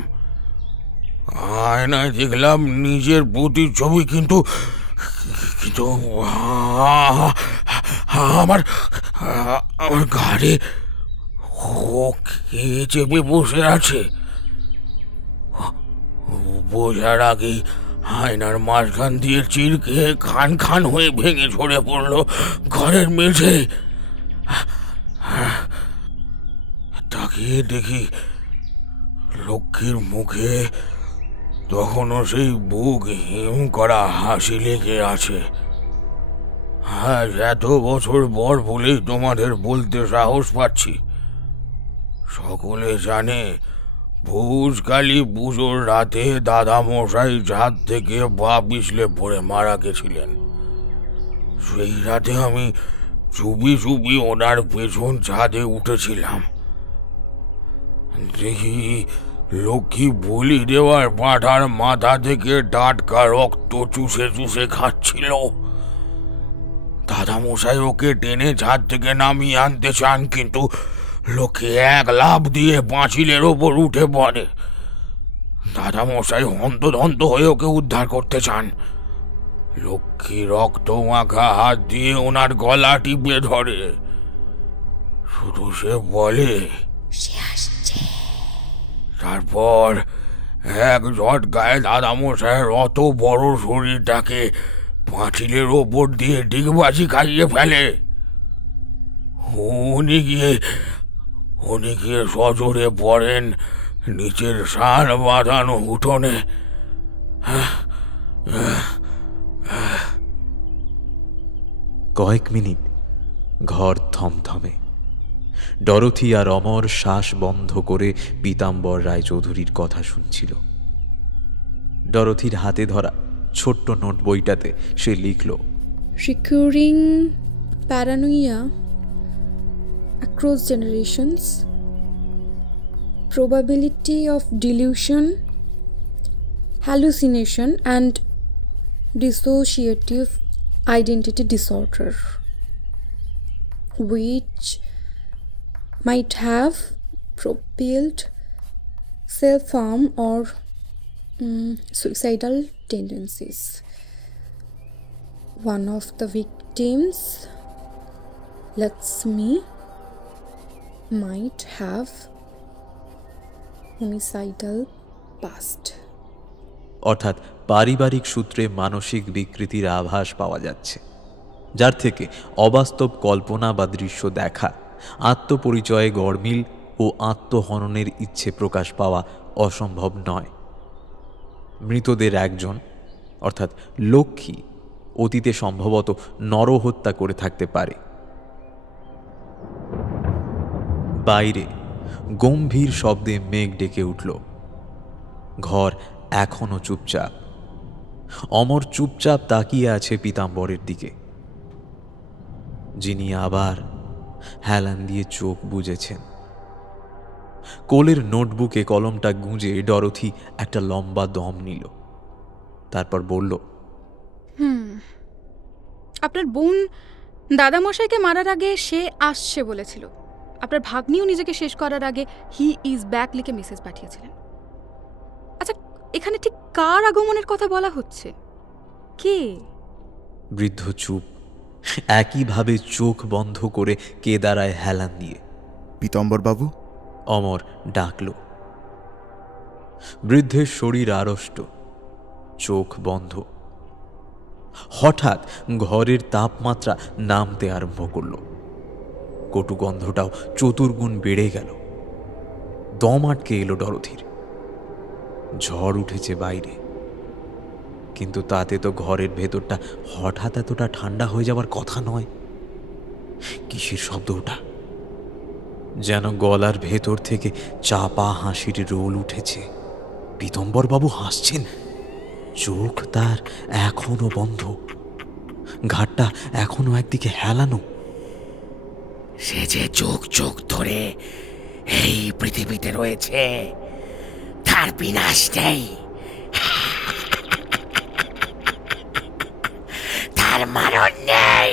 আয়নায় দেখলাম নিজের প্রতিচ্ছবি, কিন্তু আমার ঘাড়ে কে চেপে বসে আছে। বোঝার আগে আয়নার মাঝখান দিয়ে চিরকে খান খান হয়ে ভেঙে ঝরে পড়ল ঘরের মেঝে। তাকিয়ে দেখি লক্ষ্মীর মুখে তখনও সেই বুক হিম করা হাসি লেগে আছে। আজ এত বছর পর বলেই তোমাদের বলতে সাহস পাচ্ছি। সকলে জানে ভুজকালী পুজোর রাতে দাদামশাই ছাদ থেকে পা পিছলে পড়ে মারা গেছিলেন। সেই রাতে আমি চুপি চুপি ওনার পেছন ছাদে উঠেছিলাম। দেখি লক্ষ্মী বলি দেওয়ার পাঁঠার মাথা থেকে টাটকা রক্ত চুষে চুষে খাচ্ছিল। দাদামশাই ওকে টেনে ছাদ থেকে নামিয়ে আনতে চান, কিন্তু লক্ষ্মী এক লাফ দিয়ে পাঁচিলের ওপর উঠে পড়ে। দাদামশাই হন্তদন্ত হয়ে ওকে উদ্ধার করতে চান। লক্ষ্মী রক্ত মাখা হাত দিয়ে ওনার গলা টিপে ধরে, শুধু সে বলে, তারপর এক ঝটকায় দাদামশাইয়ের অত বড় শরীরটাকে পাঁচিলের ওপর দিয়ে ডিগবাজি খাইয়ে ফেলে। উনি গিয়ে সজোরে পড়েন নিচের শাল বাঁধানো উঠোনে। কয়েক মিনিট ঘর থমথমে। ডরথি আর অমর শ্বাস বন্ধ করে পীতাম্বর রায়চৌধুরীর কথা শুনছিল। ডরথির হাতে ধরা ছোট্ট নোট বইটাতে সে লিখল, recurring প্যারানোইয়া across generations, probability of delusion, hallucination and dissociative identity disorder, which might have propelled self-harm or suicidal tendencies. One of the victims, Lakshmi, might have homicidal past. অর্থাৎ পারিবারিক সূত্রে মানসিক বিকৃতির আভাস পাওয়া যাচ্ছে, যার থেকে অবাস্তব কল্পনা বা দৃশ্য দেখা, আত্মপরিচয়ে গড়মিল ও আত্মহননের ইচ্ছে প্রকাশ পাওয়া অসম্ভব নয়। মৃতদের একজন অর্থাৎ লক্ষ্মী অতীতে সম্ভবত নরহত্যা করে থাকতে পারে। বাইরে গম্ভীর শব্দে মেঘ ডেকে উঠল। ঘর এখনো চুপচাপ। অমর চুপচাপ তাকিয়ে আছে পীতাম্বরের দিকে, যিনি আবার হেলান দিয়ে চোখ বুজেছেন। কোলের নোটবুকে কলমটা গুঁজে ডরথি একটা লম্বা দম নিল, তারপর বলল, আপনার বোন দাদামশাইকে মারার আগে সে আসছে বলেছিল। আপনার ভাগ্নিও নিজেকে শেষ করার আগে হি ইজ ব্যাক লিখে মেসেজ পাঠিয়েছিলেন। আচ্ছা, এখানে ঠিক কার আগমনের কথা বলা হচ্ছে? কে? বৃদ্ধ চুপ, একইভাবে চোখ বন্ধ করে কেদারায় হেলান দিয়ে। পীতাম্বর বাবু, অমর ডাকল। বৃদ্ধের শরীর আড়ষ্ট, চোখ বন্ধ। হঠাৎ ঘরের তাপমাত্রা নামতে আরম্ভ করল। কটু গন্ধটাও চতুর্গুণ বেড়ে গেল। দম আটকে এলো ডরথির। ঝড় উঠেছে বাইরে, কিন্তু তাতে তো ঘরের ভেতরটা হঠাৎ এতটা ঠান্ডা হয়ে যাবার কথা নয়। কিসের শব্দ ওটা? যেন গলার ভেতর থেকে চাপা হাসির রোল উঠেছে। পীতাম্বর বাবু হাসছেন, চোখ তার এখনো বন্ধ, ঘাটটা এখনো একদিকে হেলানো। সে যে যুগ যুগ ধরে এই পৃথিবীতে রয়েছে, তার বিনাশ নেই, তার মারণ নেই।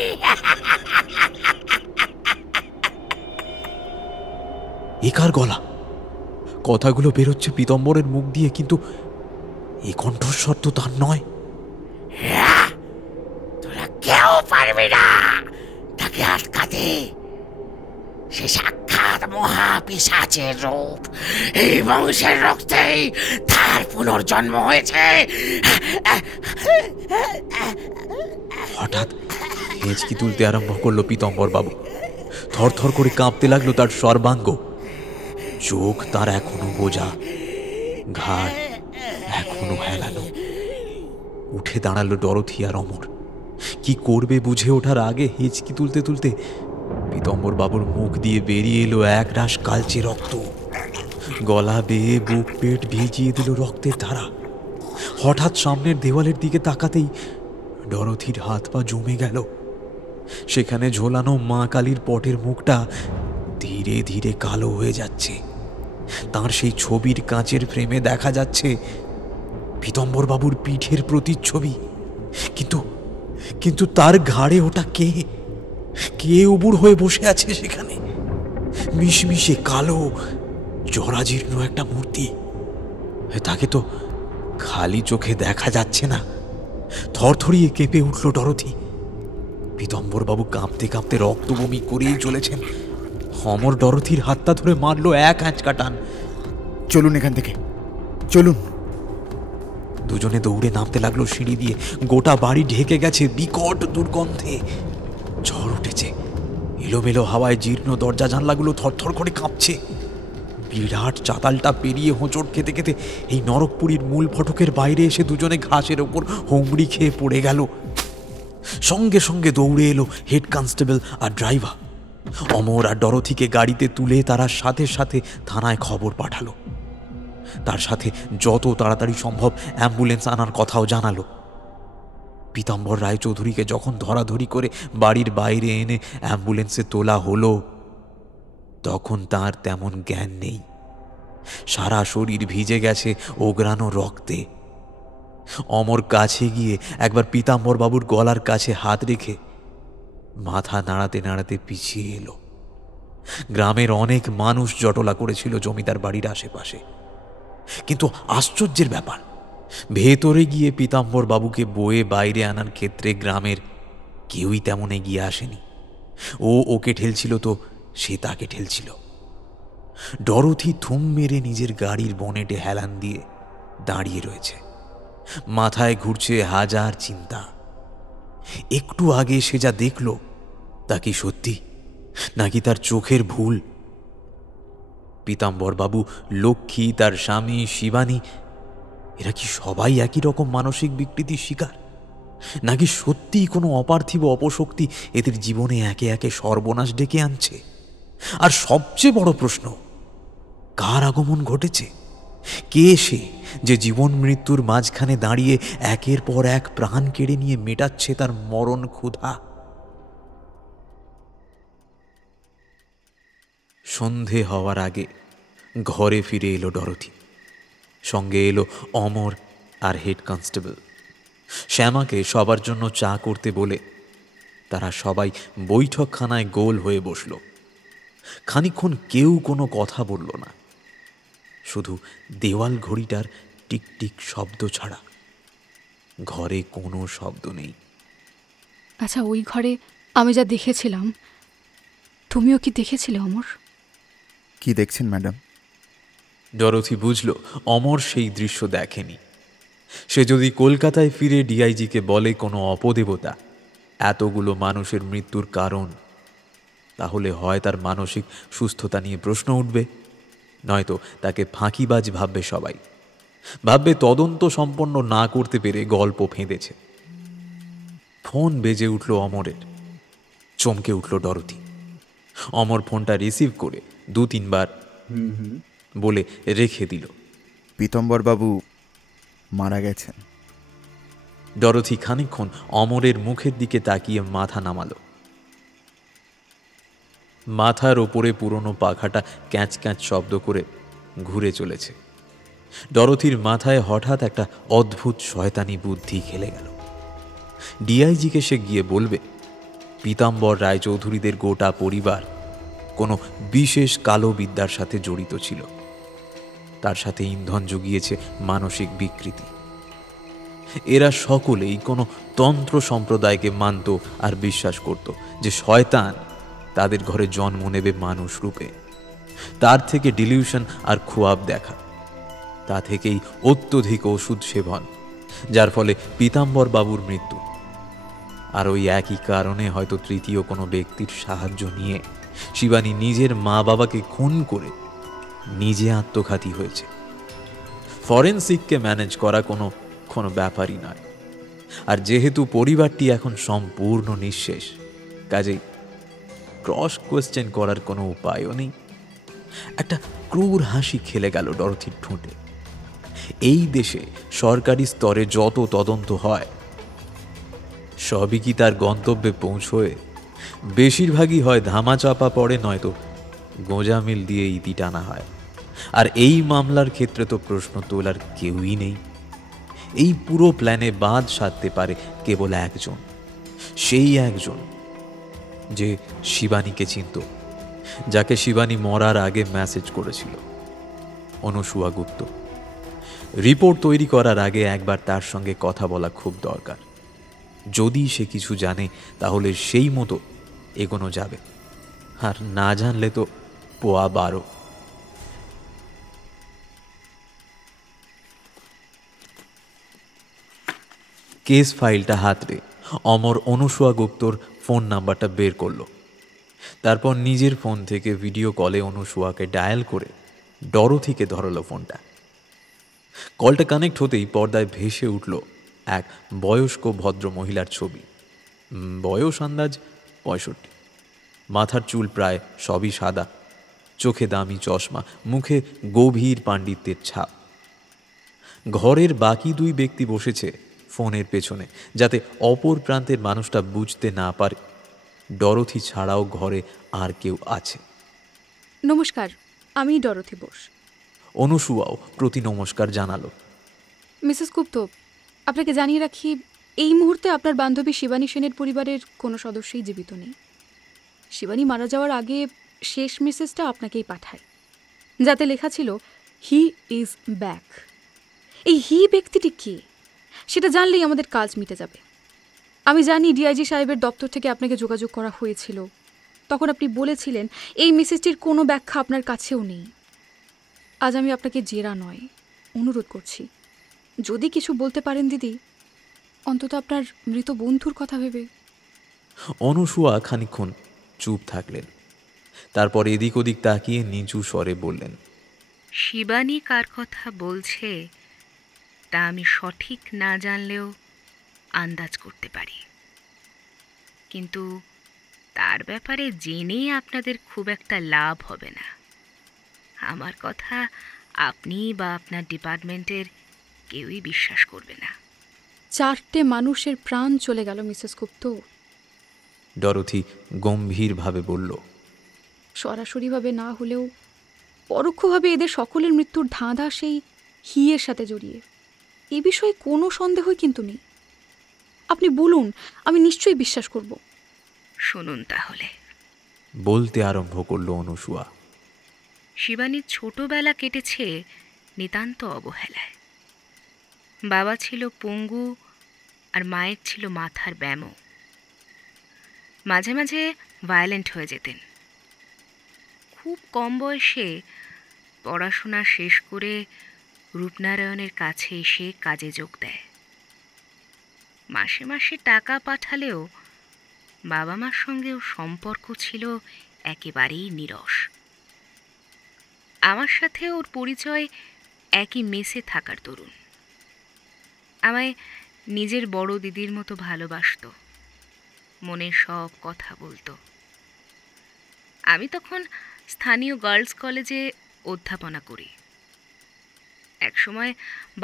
একার গলা? কথাগুলো বেরোচ্ছে পীতাম্বরের মুখ দিয়ে, কিন্তু এ কণ্ঠস্বর তো তার নয়। তোরা কেউ পারবে না তাকে আটকাতে। সে সাক্ষাৎ মহাপিশাচের রূপ। এই বংশের রক্তেই তার পুনর্জন্ম হয়েছে। হঠাৎ হেঁচকি তুলতে আরম্ভ করলো পীতাম্বর বাবু। থরথর করে কাঁপতে লাগলো তার সর্বাঙ্গ। চোখ তার এখনো বোঝা, ঘাড় এখনো হেলানো। উঠে দাঁড়ালো ডরথি আর অমর। কি করবে বুঝে ওঠার আগে হিচকি তুলতে তুলতে পীতম্বর বাবুর মুখ দিয়ে বেরিয়ে এলো এক রাশ কালচে রক্ত। গলা বেয়ে বুক পেট ভিজিয়ে দিল রক্তের ধারা। হঠাৎ সামনের দেওয়ালের দিকে তাকাতেই ডরথির হাত পা জমে গেল। সেখানে ঝোলানো মা কালীর পটের মুখটা ধীরে ধীরে কালো হয়ে যাচ্ছে। তার সেই ছবির কাঁচের ফ্রেমে দেখা যাচ্ছে পীতম্বর বাবুর পিঠের প্রতিচ্ছবি। কিন্তু কিন্তু তার ঘাড়ে ওটা কে? কে উবুড় হয়ে বসে আছে সেখানে? মিশমিশে কালো জরাজীর্ণ একটা মূর্তি। তাকে তো খালি চোখে দেখা যাচ্ছে না। থরথরিয়ে কেঁপে উঠল ডরথি। পীতম্বর বাবু কাঁপতে কাঁপতে রক্ত বমি করেই চলেছেন। অমর ডরথির হাতটা ধরে মারল এক আঁচকা টান। চলুন এখান থেকে, চলুন। দুজনে দৌড়ে নামতে লাগলো সিঁড়ি দিয়ে। গোটা বাড়ি ঢেকে গেছে বিকট দুর্গন্ধে। ঝড় উঠেছে। এলোমেলো হাওয়ায় জীর্ণ দরজা জানলাগুলো থরথর করে কাঁপছে। বিরাট চাতালটা পেরিয়ে হোঁচট খেতে খেতে এই নরকপুরীর মূল ফটকের বাইরে এসে দুজনে ঘাসের ওপর হুমড়ি খেয়ে পড়ে গেল। সঙ্গে সঙ্গে দৌড়ে এলো হেড কনস্টেবল আর ড্রাইভার। অমর আর ডরথিকে গাড়িতে তুলে তারা সাথে সাথে থানায় খবর পাঠালো। তার সাথে যত তাড়াতাড়ি সম্ভব অ্যাম্বুলেন্স আনার কথাও জানালো। পীতাম্বর রায়চৌধুরীকে যখন ধরাধরি করে বাড়ির বাইরে এনে অ্যাম্বুলেন্সে তোলা হলো, তখন তার তেমন জ্ঞান নেই। সারা শরীর ভিজে গেছে ওগ্রানো রক্তে। অমর কাছে গিয়ে একবার পীতাম্বর বাবুর গলার কাছে হাত রেখে মাথা নাড়াতে নাড়াতে পিছিয়ে এলো। গ্রামের অনেক মানুষ জটলা করেছিল জমিদার বাড়ির আশেপাশে। কিন্তু আশ্চর্যের ব্যাপার, ভেতরে গিয়ে পীতাম্বর বাবুকে বয়ে বাইরে আনার ক্ষেত্রে গ্রামের কেউই তেমন এগিয়ে আসেনি। ও ওকে ঠেলছিল তো সে তাকে ঠেলছিল। ডরথি থুম মেরে নিজের গাড়ির বনেটে হেলান দিয়ে দাঁড়িয়ে রয়েছে। মাথায় ঘুরছে হাজার চিন্তা। একটু আগে সে যা দেখল তা কি সত্যি, নাকি তার চোখের ভুল? পীতাম্বর বাবু, লক্ষ্মী, তার স্বামী শিবানী, এরা কি সবাই একই রকম মানসিক বিকৃতির শিকার? নাকি সত্যিই কোনো অপার্থিব অপশক্তি এদের জীবনে একে একে সর্বনাশ ডেকে আনছে? আর সবচেয়ে বড় প্রশ্ন, কার আগমন ঘটেছে? কে সে যে জীবন মৃত্যুর মাঝখানে দাঁড়িয়ে একের পর এক প্রাণ কেড়ে নিয়ে মেটাচ্ছে তার মরণ ক্ষুধা? সন্ধে হওয়ার আগে ঘরে ফিরে এলো ডরথি। সঙ্গে এলো অমর আর হেড কনস্টেবল। শ্যামাকে সবার জন্য চা করতে বলে তারা সবাই বৈঠকখানায় গোল হয়ে বসল। খানিকক্ষণ কেউ কোনো কথা বলল না, শুধু দেওয়াল ঘড়িটার টিকটিক শব্দ ছাড়া ঘরে কোনো শব্দ নেই। আচ্ছা, ওই ঘরে আমি যা দেখেছিলাম, তুমিও কি দেখেছিলে অমর? কি দেখছেন ম্যাডাম? ডরথি বুঝল অমর সেই দৃশ্য দেখেনি। সে যদি কলকাতায় ফিরে ডিআইজিকে বলে কোনো অপদেবতা এতগুলো মানুষের মৃত্যুর কারণ, তাহলে হয় তার মানসিক সুস্থতা নিয়ে প্রশ্ন উঠবে, নয়তো তাকে ফাঁকিবাজ ভাববে সবাই। ভাববে তদন্ত সম্পন্ন না করতে পেরে গল্প ফেঁদেছে। ফোন বেজে উঠল অমরের। চমকে উঠল ডরথি। অমর ফোনটা রিসিভ করে 2-3 বার বলে রেখে দিল। পীতম্বর বাবু মারা গেছেন। ডরথি খানিকক্ষণ অমরের মুখের দিকে তাকিয়ে মাথা নামালো। মাথার ওপরে পুরনো পাখাটা ক্যাঁচ ক্যাঁচ শব্দ করে ঘুরে চলেছে। ডরথির মাথায় হঠাৎ একটা অদ্ভুত শয়তানি বুদ্ধি খেলে গেল। ডিআইজিকে সে গিয়ে বলবে পীতাম্বর রায়চৌধুরীদের গোটা পরিবার কোনো বিশেষ কালো বিদ্যার সাথে জড়িত ছিল। তার সাথে ইন্ধন জুগিয়েছে মানসিক বিকৃতি। এরা সকলেই কোনো তন্ত্র সম্প্রদায়কে মানত আর বিশ্বাস করত যে শয়তান তাদের ঘরে জন্ম নেবে মানুষ রূপে। তার থেকে ডিলিউশন আর খোয়াব দেখা, তা থেকেই অত্যধিক ওষুধ সেবন, যার ফলে পীতাম্বর বাবুর মৃত্যু। আর ওই একই কারণে হয়তো তৃতীয় কোনো ব্যক্তির সাহায্য নিয়ে শিবানী নিজের মা বাবাকে খুন করে নিজে আত্মঘাতী হয়েছে। ফরেনসিককে ম্যানেজ করা কোনো ব্যাপারই নয়। আর যেহেতু পরিবারটি এখন সম্পূর্ণ নিঃশেষ, কাজেই ক্রস কোয়েশ্চেন করার কোনো উপায়ও নেই। একটা ক্রূর হাসি খেলে গেল ডরথির ঠোঁটে। এই দেশে সরকারি স্তরে যত তদন্ত হয় সবই কি তার গন্তব্যে পৌঁছয়? বেশিরভাগই হয় ধামাচাপা পড়ে, নয়তো গোঁজামিল দিয়ে ইতি টানা হয়। আর এই মামলার ক্ষেত্রে তো প্রশ্ন তোলার কেউই নেই। এই পুরো প্ল্যানে বাদ সাধতে পারে কেবল একজন, সেই একজন যে শিবানীকে চিনত, যাকে শিবানী মরার আগে মেসেজ করেছিল, অনুসুয়া গুপ্ত। রিপোর্ট তৈরি করার আগে একবার তার সঙ্গে কথা বলা খুব দরকার। যদি সে কিছু জানে তাহলে সেই মতো এগোনো যাবে, আর না জানলে তো পোয়া 12। কেস ফাইলটা হাতড়ে অমর অনুসুয়া গুপ্তর ফোন নাম্বারটা বের করল। তারপর নিজের ফোন থেকে ভিডিও কলে অনুসুয়াকে ডায়াল করে ডরথিকে ধরালো ফোনটা। কলটা কানেক্ট হতেই পর্দায় ভেসে উঠল এক বয়স্ক ভদ্র মহিলার ছবি। বয়স আন্দাজ 65। মাথার চুল প্রায় সবই সাদা, চোখে দামি চশমা, মুখে গভীর পাণ্ডিত্যের ছাপ। ঘরের বাকি দুই ব্যক্তি বসেছে ফোনের পেছনে, যাতে অপর প্রান্তের মানুষটা বুঝতে না পারে ডরথি ছাড়াও ঘরে আর কেউ আছে। নমস্কার, আমি ডরথি বোস। অনুসুয়াও প্রতি নমস্কার জানালো। মিসেস গুপ্ত, আপনাকে জানিয়ে রাখি, এই মুহূর্তে আপনার বান্ধবী শিবানী সেনের পরিবারের কোনো সদস্যই জীবিত নেই। শিবানী মারা যাওয়ার আগে শেষ মেসেজটা আপনাকেই পাঠায়, যাতে লেখা ছিল হি ইজ ব্যাক। এই হি ব্যক্তিটি কে সেটা জানলেই আমাদের কাজ মিটে যাবে। আমি জানি ডিআইজি সাহেবের দপ্তর থেকে আপনাকে যোগাযোগ করা হয়েছিল। তখন আপনি বলেছিলেন এই মেসেজটির কোনো ব্যাখ্যা আপনার কাছেও নেই। আজ আমি আপনাকে জেরা নয়, অনুরোধ করছি, যদি কিছু বলতে পারেন দিদি, অন্তত আপনার মৃত বন্ধুর কথা ভেবে। অনুসুয়া খানিকক্ষণ চুপ থাকলেন, তারপর এদিক ওদিক তাকিয়ে নিচু স্বরে বললেন, শিবানী কার কথা বলছে তা আমি সঠিক না জানলেও আন্দাজ করতে পারি, কিন্তু তার ব্যাপারে জেনেই আপনাদের খুব একটা লাভ হবে না। আমার কথা আপনি বা আপনার ডিপার্টমেন্টের কেউই বিশ্বাস করবে না। 4টে মানুষের প্রাণ চলে গেল মিসেস গুপ্ত। ডরথি গম্ভীরভাবে বলল, সরাসরিভাবে না হলেও পরোক্ষভাবে এদের সকলের মৃত্যুর ধাঁধা সেই হিয়ের সাথে জড়িয়ে। এ বিষয়ে কোনো সন্দেহই কিন্তু নেই। আপনি বলুন, আমি নিশ্চয়ই বিশ্বাস করব। শুনুন তাহলে। বলতে আরম্ভ করল অনুসুয়া। শিবানীর ছোটবেলা কেটেছে নিতান্ত অবহেলায়। বাবা ছিল পঙ্গু আর মায়ের ছিল মাথার ব্যামো। মাঝে মাঝে ভায়োলেন্ট হয়ে যেতেন। খুব কম বয়সে পড়াশোনা শেষ করে রূপনারায়ণের কাছে এসে কাজে যোগ দেয়। মাসে মাসে টাকা পাঠালেও বাবা মার সঙ্গেও সম্পর্ক ছিল একেবারেই নীরস। আমার সাথে ওর পরিচয় একই মেসে থাকার দরুন। আমায় নিজের বড় দিদির মতো ভালোবাসত, মনের সব কথা বলতো। আমি তখন স্থানীয় গার্লস কলেজে অধ্যাপনা করি। একসময়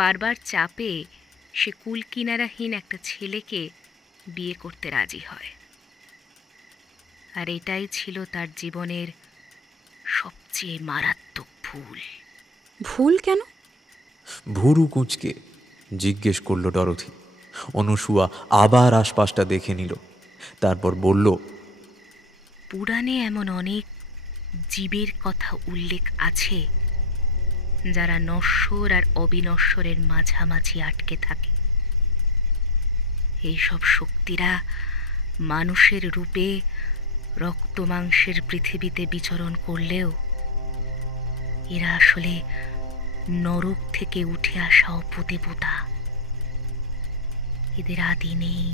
বারবার চাপে সে কুল কিনারাহীন একটা ছেলেকে বিয়ে করতে রাজি হয়। আর এটাই ছিল তার জীবনের সবচেয়ে মারাত্মক ভুল। ভুল কেন? ভুরু কুঁচকে জিজ্ঞেস করল ডরথি। অনুসুয়া আবার আশপাশটা দেখে নিল, তারপর বলল, পুরাণে এমন অনেক জীবের কথা উল্লেখ আছে যারা নশ্বর আর অবিনশ্বরের মাঝামাঝি আটকে থাকে। এইসব শক্তিরা মানুষের রূপে রক্ত মাংসের পৃথিবীতে বিচরণ করলেও এরা আসলে নরক থেকে উঠে আসা অপদেবতা। এদের আদি নেই,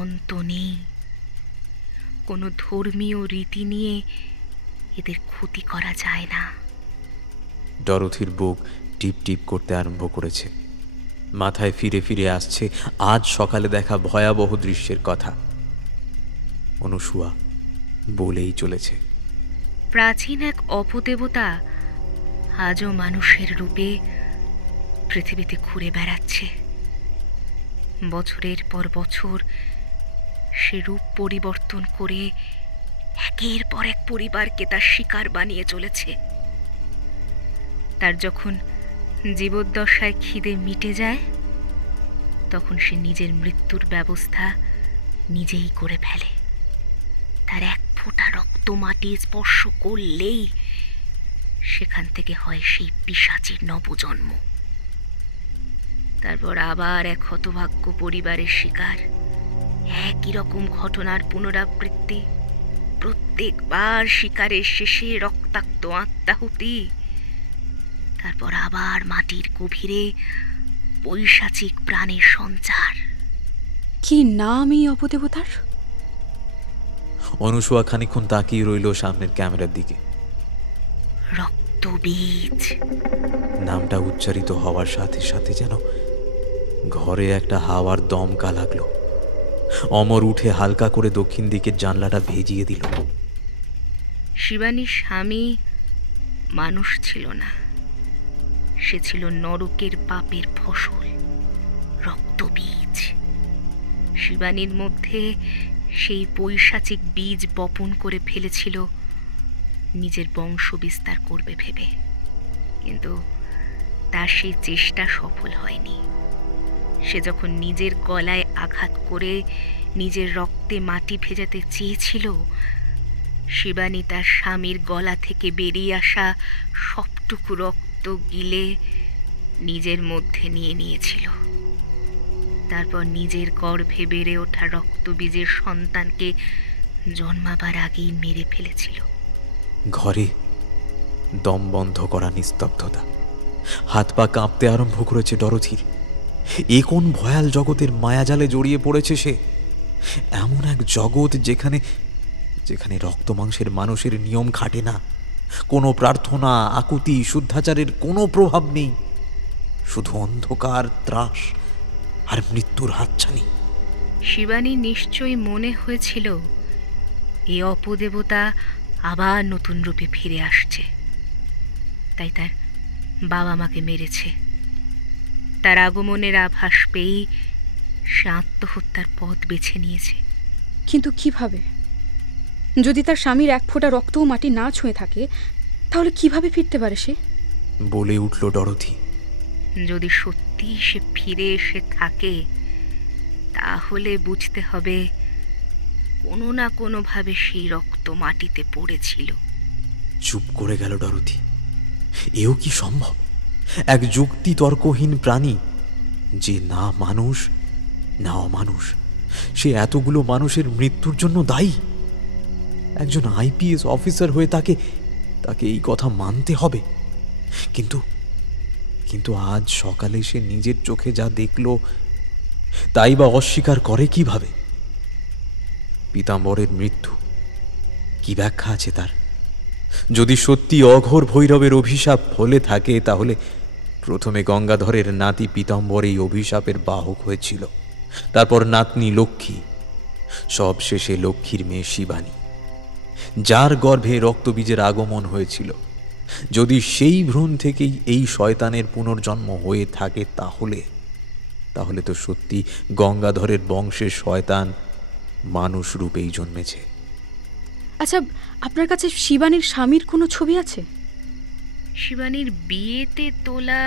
অন্ত নেই। কোনো ধর্মীয় রীতি নিয়ে এদের ক্ষতি করা যায় না। ডরথির বুক টিপ টিপ করতে আরম্ভ করেছে। মাথায় ফিরে ফিরে আসছে আজ সকালে দেখা ভয়াবহ দৃশ্যের কথা। অনুসুয়া বলেই চলেছে, প্রাচীন এক অপদেবতা আজও মানুষের রূপে পৃথিবীতে ঘুরে বেড়াচ্ছে। বছরের পর বছর সে রূপ পরিবর্তন করে একের পর এক পরিবারকে তার শিকার বানিয়ে চলেছে। তার যখন জীবদ্দশায় খিদে মিটে যায়, তখন সে নিজের মৃত্যুর ব্যবস্থা নিজেই করে ফেলে। তার এক ফোঁটা রক্ত মাটি স্পর্শ করলেই সেখান থেকে হয় সেই পিশাচের নবজন্ম। তারপর আবার এক হতভাগ্য পরিবারের শিকার, একই রকম ঘটনার পুনরাবৃত্তি। প্রত্যেকবার শিকারের শেষে রক্তাক্ত আত্মাহুতি, তারপর আবার মাটির গভীরে পৈশাচিক প্রাণের সঞ্চার। কি নাম এই অপদেবতার? অনুসুয়া খানিকক্ষণ তাকিয়ে রইল সামনের ক্যামেরার দিকে। রক্তবীজ। নামটা উচ্চারিত হওয়ার সাথে সাথে যেন ঘরে একটা হাওয়ার দমকা লাগলো। অমর উঠে হালকা করে দক্ষিণ দিকের জানলাটা ভেজিয়ে দিল। শিবানীর স্বামী মানুষ ছিল না, সে ছিল নরকের পাপের ফসল, রক্তবীজ। শিবানীর মধ্যে সেই পৈশাচিক বীজ বপন করে ফেলেছিল নিজের বংশ বিস্তার করবে ভেবে, কিন্তু তার সেই চেষ্টা সফল হয়নি। সে যখন নিজের গলায় আঘাত করে নিজের রক্তে মাটি ভেজাতে চেয়েছিল, শিবানী তার স্বামীর গলা থেকে বেরিয়ে আসা সবটুকু রক্ত গিলে নিজের মধ্যে নিয়ে নিয়েছিল। তারপর নিজের গর্ভে বেড়ে ওঠা রক্তবীজের সন্তানকে জন্মাবার আগেই মেরে ফেলেছিল। ঘরে দম বন্ধ করা নিস্তব্ধতা। হাত পা কাঁপতে আরম্ভ করেছে ডরথির। এ কোন ভয়াল জগতের মায়াজালে জড়িয়ে পড়েছে সে? এমন এক জগৎ যেখানে যেখানে রক্ত মাংসের মানুষের নিয়ম খাটে না, কোনো প্রার্থনা, আকুতি, শুদ্ধাচারের কোনো প্রভাব নেই, শুধু অন্ধকার, ত্রাস আর মৃত্যুর হাতছানি। শিবানী নিশ্চয়ই মনে হয়েছিল এই অপদেবতা আবার নতুন রূপে ফিরে আসছে, তাই তার বাবা মাকে মেরেছে। তার আগমনের আভাস পেয়েই সে আত্মহত্যার পথ বেছে নিয়েছে। কিন্তু কিভাবে? যদি তার স্বামীর এক ফোঁটা রক্তও মাটি না ছুঁয়ে থাকে, তাহলে কিভাবে ফিরতে পারে সে? বলে উঠল ডরথি। যদি সত্যি সে ফিরে এসে থাকে, তাহলে বুঝতে হবে কোনো না কোনোভাবে সেই রক্ত মাটিতে পড়েছিল। চুপ করে গেল ডরথি। এও কি সম্ভব? এক যুক্তি তর্কহীন প্রাণী, যে না মানুষ না অমানুষ, সে এতগুলো মানুষের মৃত্যুর জন্য দায়ী। একজন আইপিএস অফিসার হয়ে তাকে এই কথা মানতে হবে। কিন্তু কিন্তু আজ সকালে সে নিজের চোখে যা দেখল, তাই বা অস্বীকার করে কিভাবে? পীতাম্বরের মৃত্যু, কি ব্যাখ্যা আছে তার? যদি সত্যি অঘোর ভৈরবের অভিশাপ ফলে থাকে, তাহলে প্রথমে গঙ্গাধরের নাতি পীতাম্বর এই অভিশাপের বাহক হয়েছিল, তারপর নাতনি লক্ষ্মী, সব শেষে লক্ষ্মীর মেয়ে শিবানী, যার গর্ভে রক্তবীজের আগমন হয়েছিল। যদি সেই ভ্রূণ থেকেই এই শয়তানের পুনর্জন্ম হয়ে থাকে, তাহলে তো সত্যি গঙ্গাধরের বংশের শয়তান মানুষ রূপেই জন্মেছে। আচ্ছা, আপনার কাছে শিবানীর স্বামীর কোনো ছবি আছে? শিবানীর বিয়েতে তোলা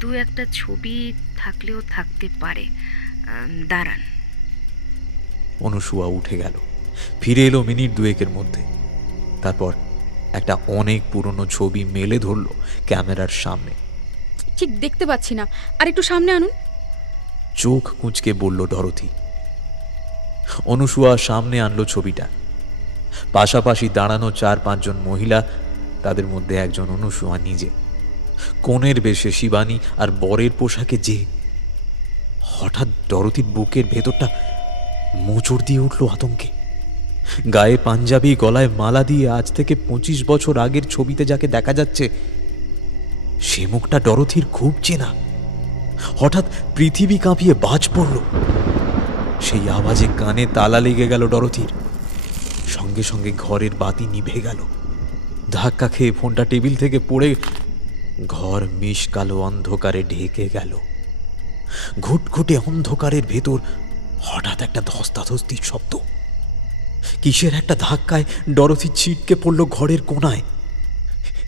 দু একটা ছবি থাকলেও থাকতে পারে। দাঁড়ান। অনুসুয়া উঠে গেল, ফিরে এলো মিনিট দুয়েকের মধ্যে। তারপর একটা অনেক পুরনো ছবি মেলে ধরল ক্যামেরার সামনে। ঠিক দেখতে পাচ্ছি না, আর একটু সামনে আনুন। চোখ কুঁচকে বলল ডরথি। অনুসুয়া সামনে আনলো ছবিটা। পাশাপাশি দাঁড়ানো 4-5 জন মহিলা, তাদের মধ্যে একজন অনুসুয়া নিজে। কনের বেশে শিবানী আর বরের পোশাকে যে। হঠাৎ ডরথির বুকের ভেতরটা মোচড় দিয়ে উঠল আতঙ্কে। গায়ে পাঞ্জাবি, গলায় মালা দিয়ে আজ থেকে 25 বছর আগের ছবিতে যাকে দেখা যাচ্ছে, সে মুখটা ডরথির খুব চেনা। হঠাৎ পৃথিবী কাঁপিয়ে বাজ পড়ল। সেই আওয়াজে কানে তালা লেগে গেল ডরথির। সঙ্গে সঙ্গে ঘরের বাতি নিভে গেল। ধাক্কা খেয়ে ফোনটা টেবিল থেকে পড়ে ঘর মিশ কালো অন্ধকারে ঢেকে গেল। ঘুটঘুটে অন্ধকারের ভেতর হঠাৎ একটা ধস্তাধস্তির শব্দ। কিসের একটা ধাক্কায় ডরথি ছিটকে পড়ল ঘরের কোনায়।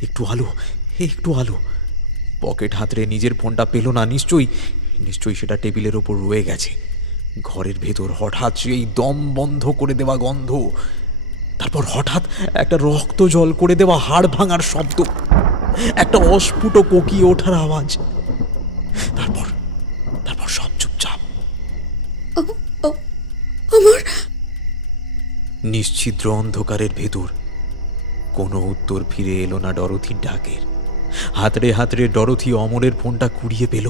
একটু আলো, একটু আলো। পকেট হাতড়ে নিজের ফোনটা পেল না। নিশ্চয়ই সেটা টেবিলের ওপর রয়ে গেছে। ঘরের ভেতর হঠাৎ সেই দম বন্ধ করে দেওয়া গন্ধ, তারপর হঠাৎ একটা রক্ত জল করে দেওয়া হাড় ভাঙার শব্দ, একটা অস্ফুট কোকিয়ে ওঠার আওয়াজ। তারপর সব চুপচাপ। নিশ্ছিদ্র অন্ধকারের ভেতর কোনো উত্তর ফিরে এলো না ডরথির ডাকের। হাতড়ে হাতড়ে ডরথি অমরের ফোনটা কুড়িয়ে পেল,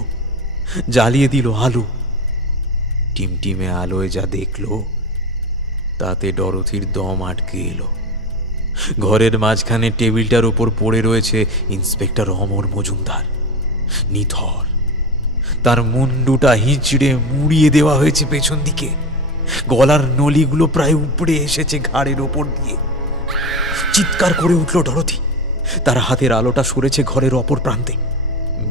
জ্বালিয়ে দিল আলো। টিমটিমে আলোয় যা দেখল তাতে ডরথির দম আটকে এলো। ঘরের মাঝখানে টেবিলটার উপর পড়ে রয়েছে ইন্সপেক্টর অমর মজুমদার, নিথর। তার মুন্ডুটা হিঁচড়ে মুড়িয়ে দেওয়া হয়েছে পেছন দিকে। গলার নলিগুলো প্রায় উপড়ে এসেছে ঘাড়ের ওপর দিয়ে। চিৎকার করে উঠল ডরথি। তার হাতের আলোটা সরেছে ঘরের অপর প্রান্তে।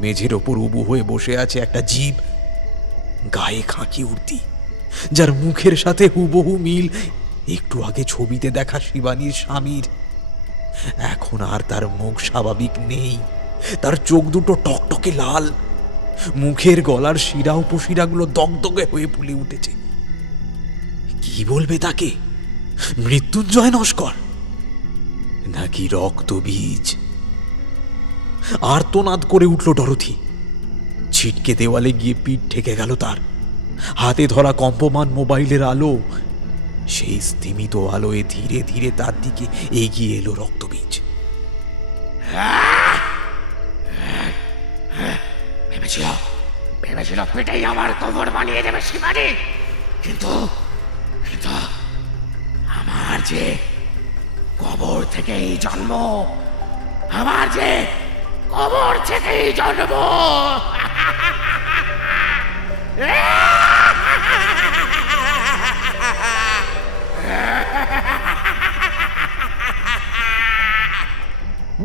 মেঝের ওপর উবু হয়ে বসে আছে একটা জীব, গায়ে খাঁকি উঠতি, যার মুখের সাথে হুবহু মিল একটু আগে ছবিতে দেখা শিবানীর স্বামীর। এখন আর তার মুখ স্বাভাবিক নেই। তার চোখ দুটো টকটকে লাল, মুখের গলার শিরা উপশিরাগুলো দগদগে হয়ে ফুলে উঠেছে। কি বলবে তাকে? মৃত্যুঞ্জয় নস্কর নাকি রক্তবীজ? আর্তনাদ করে উঠল ডরথি। ছিটকে দেওয়ালে গিয়ে পিঠ ঠেকে গেল তার। হাতে ধরা কম্পমান মোবাইলের আলো, সেই স্তিমিত আলোয় ধীরে ধীরে তার দিকে এগিয়ে এলো রক্তবীজ। ভেবেছিল পেটেই আমার কবর বানিয়ে দেবে শিবানী, কিন্তু আমার যে কবর থেকেই জন্ম, আমার যে কবর থেকেই জন্ম।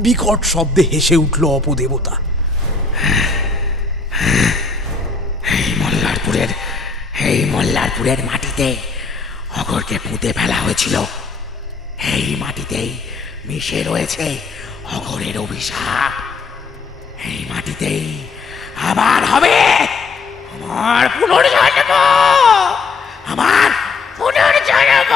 বিকট শব্দে হেসে উঠল অপদেবতা। এই মল্লারপুরের মাটিতে অঘরকে পুঁতে ফেলা হয়েছিল। এই মাটিতেই মিশে রয়েছে অঘরের অভিশাপ। এই মাটিতেই আবার হবে আমার পুনর্জন্ম, আমার পুনর্জন্ম।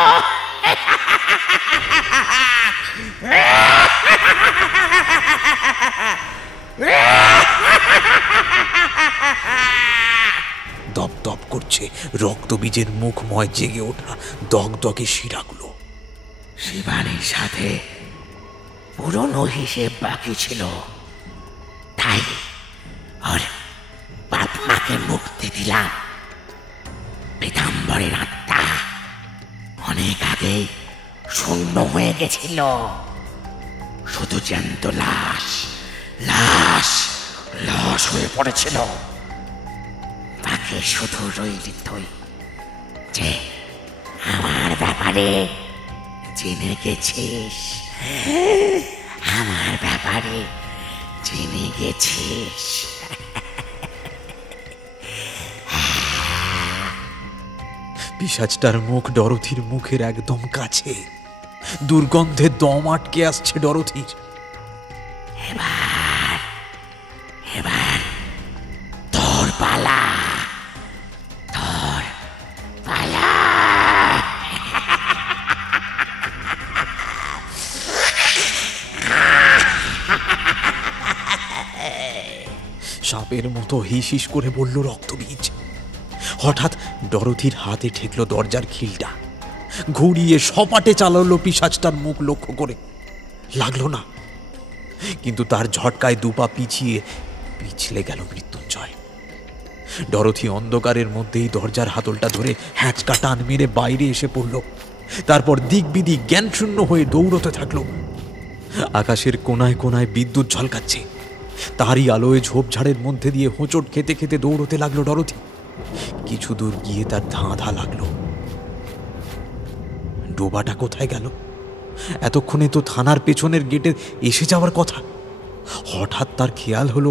দপদপ করছে রক্তবীজের মুখময় জেগে ওঠা দগদগে শিরাগুলো। শিবানীর সাথে পুরনো হিসেব বাকি ছিল, তাই ওর বাপ মাকে মুক্তি দিলাম। পীতাম্বরের আত্মা অনেক আগেই শূন্য হয়ে গেছিল। শুধু জ্যান্ত লাশ লাশ লাশ হয়ে পড়েছিল। বাকি শুধু রইলি তুই, যে আমার ব্যাপারে জেনে গেছিস। আমার ব্যাপারে জেনে গেছিস। পিশাচটার মুখ ডরথির মুখের একদম কাছে। দুর্গন্ধে দম আটকে আসছে ডরথির। এবার তোর পালা, তোর পালা। সাপের মতো হিস হিস করে বলল রক্তবীজ। হঠাৎ ডরথির হাতে ঠেকলো দরজার খিলটা। ঘুরিয়ে সপাটে চালালো পিশাচটার মুখ লক্ষ্য করে। লাগলো না, কিন্তু তার ঝটকায় দুপা পিছলে গেল মৃত্যুঞ্জয়। ডরথি অন্ধকারের মধ্যেই দরজার হাতলটা ধরে হ্যাঁচকা টান মেরে বাইরে এসে পড়ল। তারপর দিক বিদিক জ্ঞানশূন্য হয়ে দৌড়তে থাকলো। আকাশের কোনায় কোনায় বিদ্যুৎ ঝলকাচ্ছে। তারই আলোয় ঝোপঝাড়ের মধ্যে দিয়ে হোঁচট খেতে খেতে দৌড়তে লাগলো ডরথি। কিছু দূর গিয়ে তার ধাঁধা লাগলো, ডোবাটা কোথায় গেল? এতক্ষণে তো থানার পেছনের গেটে এসে যাওয়ার কথা। হঠাৎ তার খেয়াল হলো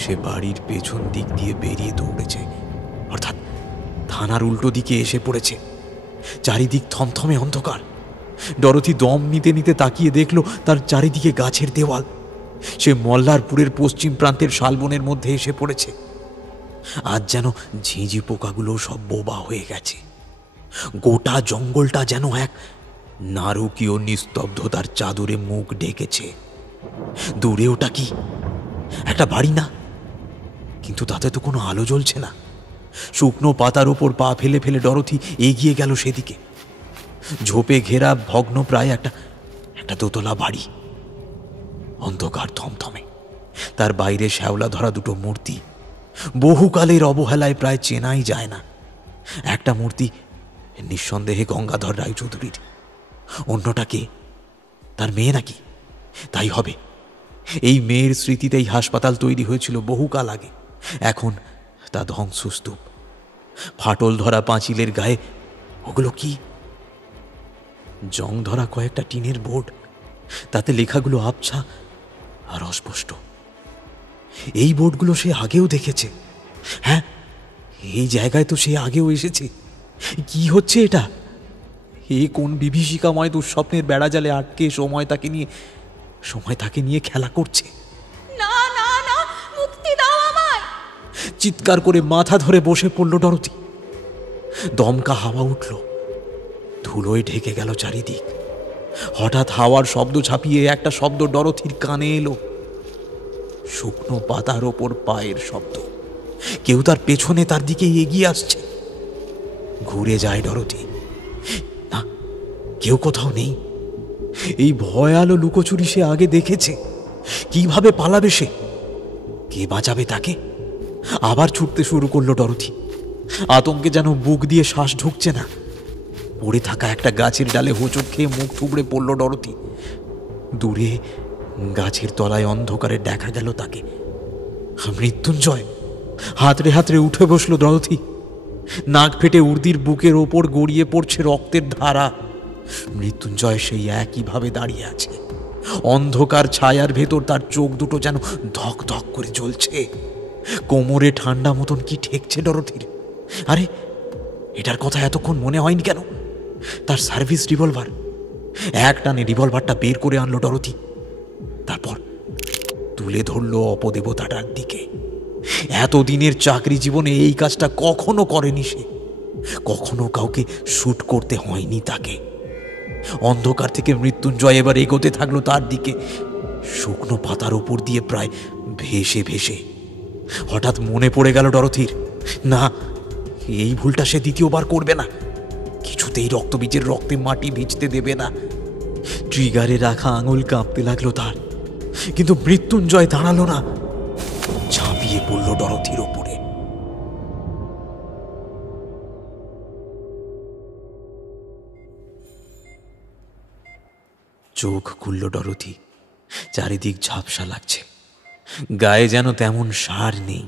সে বাড়ির পেছন দিক দিয়ে বেরিয়ে দৌড়েছে, অর্থাৎ থানার উল্টো দিকে এসে পড়েছে। চারিদিক থমথমে অন্ধকার। ডরথি দম নিতে নিতে তাকিয়ে দেখল তার চারিদিকে গাছের দেওয়াল। সে মল্লারপুরের পশ্চিম প্রান্তের শালবনের মধ্যে এসে পড়েছে। আজ যেন ঝিঁঝি পোকাগুলো সব বোবা হয়ে গেছে। গোটা জঙ্গলটা যেন এক নারকীয় নিস্তব্ধতার চাদরে মুখ ঢেকেছে। দূরে ওটা কি? একটা বাড়ি না, কিন্তু তাতে তো কোনো আলো জ্বলছে না। শুকনো পাতার ওপর পা ফেলে ফেলে ডরথি এগিয়ে গেল সেদিকে। ঝোপে ঘেরা ভগ্ন প্রায় একটা দোতলা বাড়ি। অন্ধকার থমথমে। তার বাইরে শ্যাওলা ধরা দুটো মূর্তি। বহুকালের অবহেলায় প্রায় চেনাই যায় না। একটা মূর্তি নিঃসন্দেহে গঙ্গাধর রায়চৌধুরীর, অন্যটা কে? তার মেয়ে নাকি? তাই হবে। এই মেয়ের স্মৃতিতেই হাসপাতাল তৈরি হয়েছিল বহুকাল আগে। এখন তা ধ্বংসস্তূপ। ফাটল ধরা পাঁচিলের গায়ে ওগুলো কি? জং ধরা কয়েকটা টিনের বোর্ড, তাতে লেখাগুলো আবছা আর অস্পষ্ট। এই বোর্ডগুলো সে আগেও দেখেছে। হ্যাঁ, এই জায়গায় তো সে আগেও এসেছে। কি হচ্ছে এটা? এ কোন বিভীষিকাময় দুঃস্বপ্নের বেড়াজালে আটকে সময় তাকে নিয়ে খেলা করছে। না না না, মুক্তি দাও আমায়! চিৎকার করে মাথা ধরে বসে পড়ল ডরথি। দমকা হাওয়া উঠল, ধুলোয় ঢেকে গেল চারিদিক। হঠাৎ হাওয়ার শব্দ ছাপিয়ে একটা শব্দ ডরথির কানে এলো। শুকনো পাতার ওপর পায়ের শব্দ। কেউ তার পেছনে তার দিকে এগিয়ে আসছে। ঘুরে যায় ডরথি। না, কেউ কোথাও নেই। এই ভয়ালো লুকোচুরি সে আগে দেখেছে। কিভাবে পালাবে সে? কে বাঁচাবে তাকে? আবার ছুটতে শুরু করলো ডরথি। আতঙ্কে যেন বুক দিয়ে শ্বাস ঢুকছে না। পড়ে থাকা একটা গাছের ডালে হোঁচট খেয়ে মুখ থুবড়ে পড়ল ডরথি। দূরে গাছের তলায় অন্ধকারে দেখা গেল তাকে। মৃত্যুঞ্জয়! হাতড়ে হাতড়ে উঠে বসলো ডরথি। নাক ফেটে উর্দির বুকের ওপর গড়িয়ে পড়ছে রক্তের ধারা। মৃত্যুঞ্জয় সেই একইভাবে দাঁড়িয়ে আছে। অন্ধকার ছায়ার ভেতর তার চোখ দুটো যেন ধক ধক করে জ্বলছে। কোমরে ঠান্ডা মতন কি ঠেকছে ডরথির। আরে, এটার কথা এতক্ষণ মনে হয়নি কেন? তার সার্ভিস রিভলভার। এক টানে রিভলভারটা বের করে আনলো ডরথি। তারপর তুলে ধরল অপদেবতাটার দিকে। এতদিনের চাকরি জীবনে এই কাজটা কখনো করেনি সে। কখনো কাউকে শুট করতে হয়নি তাকে। অন্ধকার থেকে মৃত্যুঞ্জয় এবার এগোতে থাকলো তার দিকে, শুকনো পাতার উপর দিয়ে প্রায় ভেসে ভেসে। হঠাৎ মনে পড়ে গেল ডরথির, না, এই ভুলটা সে দ্বিতীয়বার করবে না। কিছুতেই রক্তবীজের রক্তে মাটি ভিজতে দেবে না। ট্রিগারে রাখা আঙুল কাঁপতে লাগলো তার, কিন্তু মৃত্যুঞ্জয় দাঁড়ালো না। ঝাঁপিয়ে পড়ল ডরথির ওপরে। চোখ খুলল ডরথি। চারিদিক ঝাপসা লাগছে। গায়ে যেন তেমন সার নেই।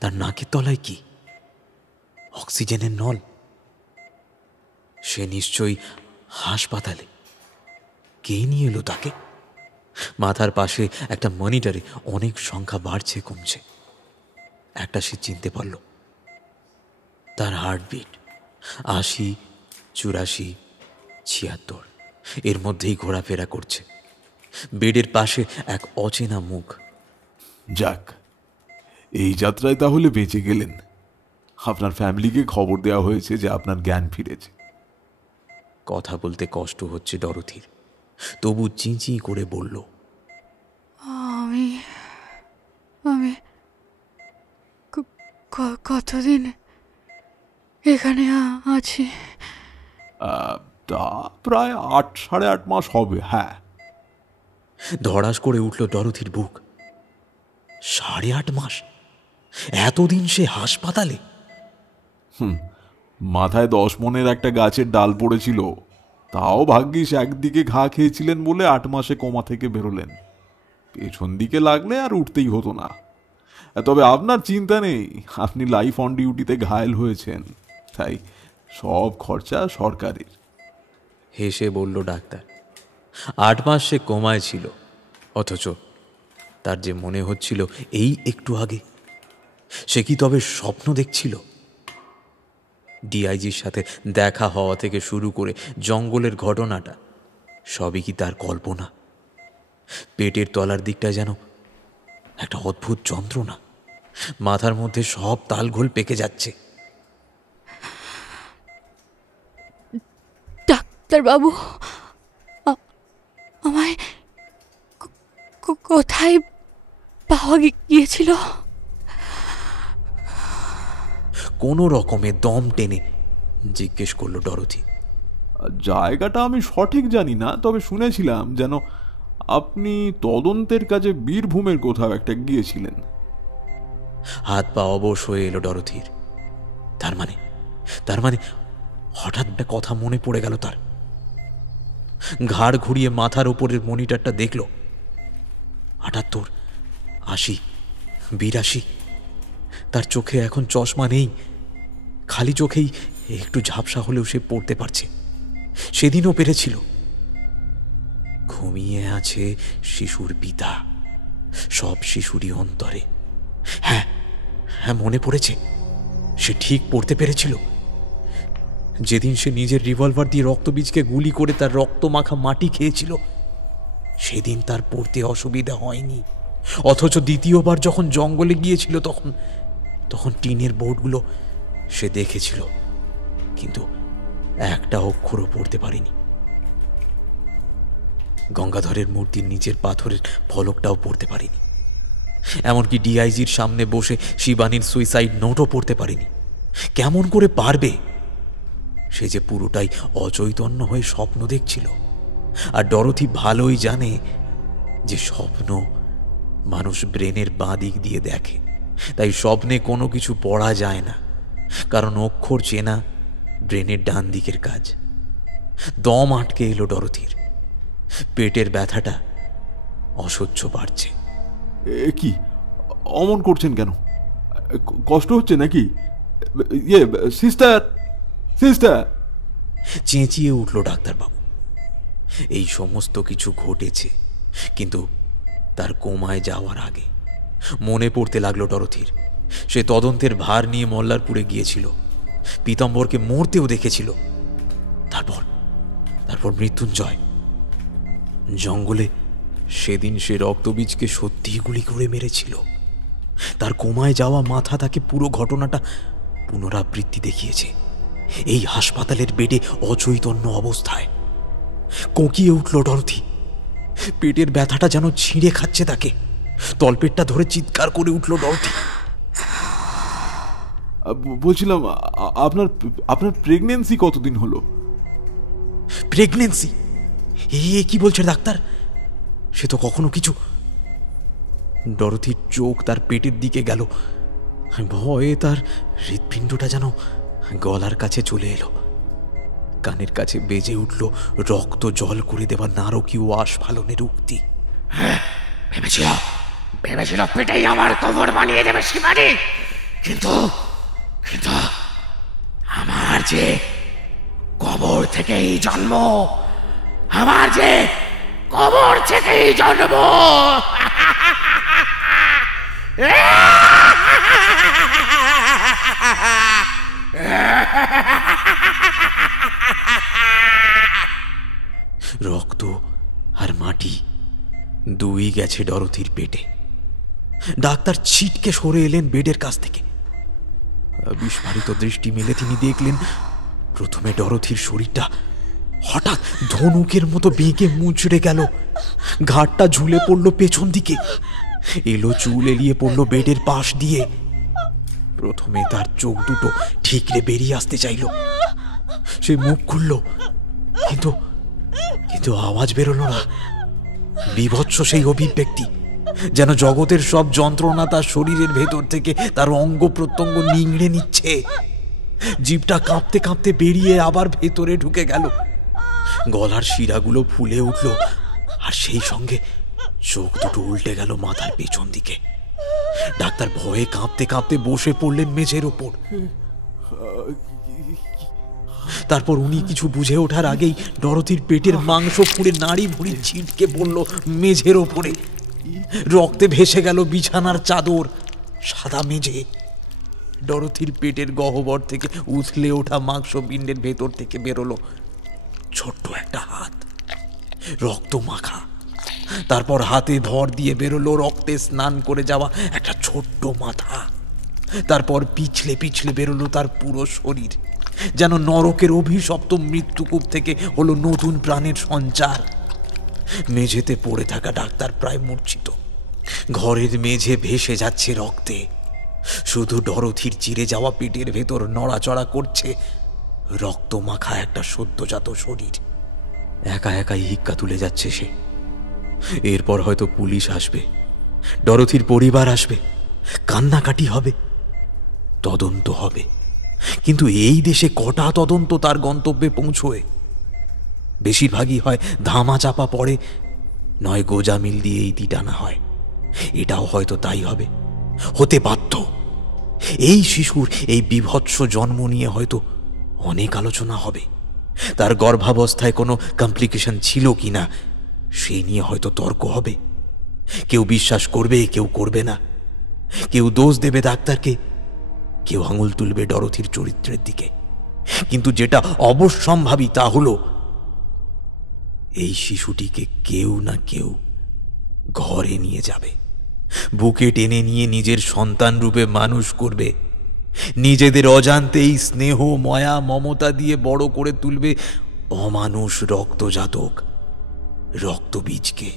তার নাকের তলায় কি? অক্সিজেনের নল। সে নিশ্চয়ই হাসপাতালে। কে নিয়ে এলো তাকে? মাথার পাশে একটা মনিটরে অনেক সংখ্যা বাড়ছে কমছে। একটা সে চিনতে পারল। তার হার্টবিট ৮০, ৮৪, ৭৬ এর মধ্যেই ঘোরাফেরা করছে। বেডের পাশে এক অচেনা মুখ। যাক, এই যাত্রায় তাহলে বেঁচে গেলেন। আপনার ফ্যামিলিকে খবর দেওয়া হয়েছে যে আপনার জ্ঞান ফিরেছে। কথা বলতে কষ্ট হচ্ছে ডরথির, তবু চিঁচি করে বলল, আমি আমি কতদিন এখানে আছি? তা প্রায় ৮-৮.৫ মাস হবে। হ্যাঁ। ধড়াস করে উঠল ডরথির বুক। ৮.৫ মাস? এতদিন সে হাসপাতালে? মাথায় ১০ মনের একটা গাছের ডাল পড়েছিল, তাও ভাগ্যিস একদিকে ঘা খেয়েছিলেন বলে ৮ মাসে কোমা থেকে বেরোলেন। পেছন দিকে লাগলে আর উঠতেই হতো না। তবে আপনার চিন্তা নেই, আপনি লাইফ অন ডিউটিতে ঘায়েল হয়েছেন, তাই সব খরচা সরকারের। হেসে বলল ডাক্তার। 8 মাস সে কোমায় ছিল, অথচ তার যে মনে হচ্ছিল এই একটু আগে। সে কি তবে স্বপ্ন দেখছিল? ডিআইজির সাথে দেখা হওয়া থেকে শুরু করে জঙ্গলের ঘটনাটা সবই কি তার কল্পনা? পেটের তলার দিকটা যেন একটা অদ্ভুত যন্ত্রণা, মাথার মধ্যে সব তালঘোল পেকে যাচ্ছে। ডাক্তারবাবু, আমায় কোথায় পাওয়া গিয়েছিল? কোনো রকমে দম টেনে জিজ্ঞেস করলো ডরোথি। জায়গাটা আমি সঠিক জানি না, তবে শুনেছিলাম যেন আপনি তদন্তের কাজে বীরভূমের কোথাও একটা গিয়েছিলেন। হাত পা অবশ হয়ে এলো ডরোথির। তার মানে হঠাৎ একটা কথা মনে পড়ে গেল তার। ঘাড় ঘুরিয়ে মাথার উপরের মনিটরটা দেখল। 78, 80, 82। তার চোখে এখন চশমা নেই, খালি চোখেই একটু ঝাপসা হলেও সে পড়তে পারছে। সেদিনও পেরেছিল। ঘুমিয়ে আছে শিশুর পিতা, সব শিশুরই অন্তরে। হ্যাঁ, মনে পড়েছে, সে ঠিক পড়তে পেরেছিল। যেদিন সে নিজের রিভলভার দিয়ে রক্তবীজকে গুলি করে তার রক্ত মাখা মাটি খেয়েছিল, সেদিন তার পড়তে অসুবিধা হয়নি। অথচ দ্বিতীয়বার যখন জঙ্গলে গিয়েছিল তখন টিনের বোর্ডগুলো সে দেখেছিল, কিন্তু একটা অক্ষরও পড়তে পারেনি। গঙ্গাধরের মূর্তির নিচের পাথরের ফলকটাও পড়তে পারেনি। এমনকি ডিআইজির সামনে বসে শিবানীর সুইসাইড নোটও পড়তে পারেনি। কেমন করে পারবে? সে যে পুরোটাই অচৈতন্য হয়ে স্বপ্ন দেখছিল। আর ডরোথি ভালোই জানে যে স্বপ্ন মানুষ ব্রেনের বাঁ দিক দিয়ে দেখে, তাই স্বপ্নে কোনো কিছু পড়া যায় না, কারণ অক্ষর চেনা ব্রেনের ডান দিকের কাজ। দম আটকে এলো ডরোথির। পেটের ব্যথাটা অসহ্য বাড়ছে। কি অমন করছেন কেন? কষ্ট হচ্ছে নাকি? সিস্টার, চেঁচিয়ে উঠল ডাক্তারবাবু। এই সমস্ত কিছু ঘটেছে, কিন্তু তার কোমায় যাওয়ার আগে মনে পড়তে লাগলো ডরোথির। সে তদন্তের ভার নিয়ে মল্লারপুরে গিয়েছিল, পীতাম্বরকে মরতেও দেখেছিল। তারপর মৃত্যুঞ্জয় জঙ্গলে সেদিন সে রক্তবীজকে সত্যিই গুলি করে মেরেছিল। তার কোমায় যাওয়া মাথা তাকে পুরো ঘটনাটা পুনরাবৃত্তি দেখিয়েছে। এই হাসপাতালের বেডে অচৈতন্য অবস্থায় কোঁকিয়ে উঠল ডরোথি। পেটের ব্যথাটা যেন ছিঁড়ে খাচ্ছে তাকে। তলপেটটা ধরে চিৎকার করে উঠল ডরোথি। বলছিলাম, আপনার প্রেগন্যান্সি কতদিন হলো? প্রেগন্যান্সি? কি বলছে ডাক্তার? সে তো কখনো কিছু। ডরোথির চোখ তার পেটের দিকে গেল। ভয়ে তার হৃৎপিণ্ডটা যেন গলার কাছে চলে এলো। কানের কাছে বেজে উঠল রক্ত জল করে দেওয়া নারকীয় আস্ফালনের উক্তি। ভেবেছিল পেটেই আমার কবর বানিয়ে দেবে শিবানী, কিন্তু আমার যে কবর থেকেই জন্ম, আমার যে কবর থেকেই জন্ম। রক্ত আর মাটি দুই গেছে ডরোথির পেটে। ডাক্তার ছিটকে সরে এলেন বেডের কাছ থেকে। বিস্ফারিত দৃষ্টি মেলে তিনি দেখলেন, প্রথমে ডরোথির শরীরটা হঠাৎ ধনুকের মতো বেঁকে মুচড়ে গেল। ঘাটটা ঝুলে পড়ল পেছন দিকে, এলো চুল এলিয়ে পড়ল বেডের পাশ দিয়ে। প্রথমে তার চোখ দুটো ঠিকরে বেরিয়ে আসতে চাইল। সে মুখ খুলল, কিন্তু আওয়াজ বেরোলো না। বিভৎস সেই অভিব্যক্তি, যেন জগতের সব যন্ত্রণা তার শরীরের ভেতর থেকে তার অঙ্গ প্রত্যঙ্গ নিংড়ে নিচ্ছে। জিভটা কাঁপতে কাঁপতে বেরিয়ে আবার ভেতরে ঢুকে গেল। গলার শিরাগুলো ফুলে উঠল, আর সেই সঙ্গে চোখ দুটো উল্টে গেল মাথার পেছন দিকে। ডাক্তার ভয়ে কাঁপতে কাঁপতে বসে পড়লেন মেঝের ওপর। তারপর উনি কিছু বুঝে ওঠার আগেই ডরথির পেটের মাংস পুড়ে নাড়ি ভুড়ি ছিটকে পড়ল মেঝের ওপরে। রক্তে ভেসে গেল বিছানার চাদর, সাদা মেঝে। ডরথির পেটের গহ্বর থেকে উথলে ওঠা মাংসপিণ্ডের ভেতর থেকে বেরোলো ছোট্ট একটা হাত, রক্ত মাখা। তারপর হাতে ধর দিয়ে বেরোলো রক্তে স্নান করে যাওয়া একটা ছোট্ট মাথা। তারপর পিছলে পিছলে বেরোলো তার পুরো শরীর, যেন নরকের অভিশপ্ত মৃত্যুকূপ থেকে হলো নতুন প্রাণের সঞ্চার। মেঝেতে পড়ে থাকা ডাক্তার প্রায় মূর্ছিত। ঘরের মেঝে ভেসে যাচ্ছে রক্তে। শুধু ডরথির চিরে যাওয়া পেটের ভেতর নড়াচড়া করছে রক্ত মাখা একটা সদ্যজাত শরীর। একা একাই হিক্কা তুলে যাচ্ছে সে। এরপর হয়তো পুলিশ আসবে, ডরথির পরিবার আসবে, কান্নাকাটি হবে, তদন্ত হবে। কিন্তু এই দেশে কটা তদন্ত তার গন্তব্যে পৌঁছয়? বেশিরভাগই হয় ধামা চাপা পড়ে, নয় গোজামিল দিয়ে ইতি টানা হয়। এটাও হয়তো তাই হবে, হতে বাধ্য। এই শিশুর এই বিভৎস জন্ম নিয়ে হয়তো অনেক আলোচনা হবে। তার গর্ভাবস্থায় কোনো কমপ্লিকেশন ছিল কিনা সেই নিয়ে হয়তো তর্ক হবে। কেউ বিশ্বাস করবে, কেউ করবে না। কেউ দোষ দেবে ডাক্তারকে, কেউ আঙুল তুলবে ডরথির চরিত্রের দিকে। কিন্তু যেটা অবশ্যম্ভাবী তা হলো এই শিশুটিকে কেউ না কেউ ঘরে নিয়ে যাবে, বুকে টেনে নিয়ে নিজের সন্তান রূপে মানুষ করবে। নিজেদের অজান্তেই স্নেহ, মায়া, মমতা দিয়ে বড় করে তুলবে অমানুষ রক্তজাতক রক্তবীজকে।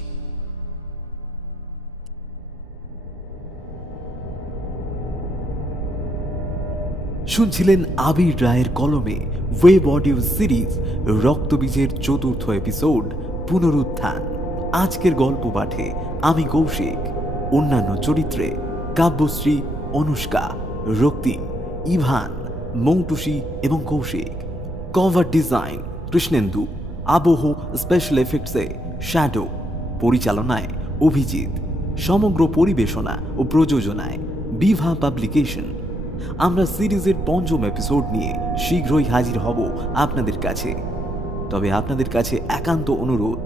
শুনছিলেন আবির রায়ের কলমে ওয়েব অডিও সিরিজ রক্তবীজের ৪র্থ এপিসোড পুনরুত্থান। আজকের গল্প পাঠে আমি কৌশিক। অন্যান্য চরিত্রে কাব্যশ্রী, অনুষ্কা, রক্তিম, ইভান, মৌটুসি এবং কৌশিক। কভার ডিজাইন কৃষ্ণেন্দু, আবহ স্পেশাল এফেক্টসে শ্যাডো, পরিচালনায় অভিজিৎ, সমগ্র পরিবেশনা ও প্রযোজনায় বিভা পাবলিকেশন। আমরা সিরিজের ৫ম এপিসোড নিয়ে শীঘ্রই হাজির হব আপনাদের কাছে। তবে আপনাদের কাছে একান্ত অনুরোধ,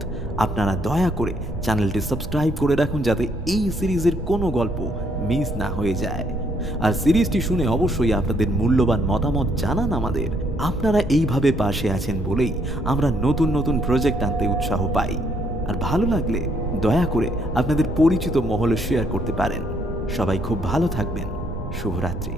আপনারা দয়া করে চ্যানেলটি সাবস্ক্রাইব করে রাখুন যাতে এই সিরিজের কোনো গল্প মিস না হয়ে যায়। আর সিরিজটি শুনে অবশ্যই আপনাদের মূল্যবান মতামত জানান আমাদের। আপনারা এইভাবে পাশে আছেন বলেই আমরা নতুন নতুন প্রজেক্ট আনতে উৎসাহ পাই। আর ভালো লাগলে দয়া করে আপনাদের পরিচিত মহলে শেয়ার করতে পারেন। সবাই খুব ভালো থাকবেন। শুভরাত্রি।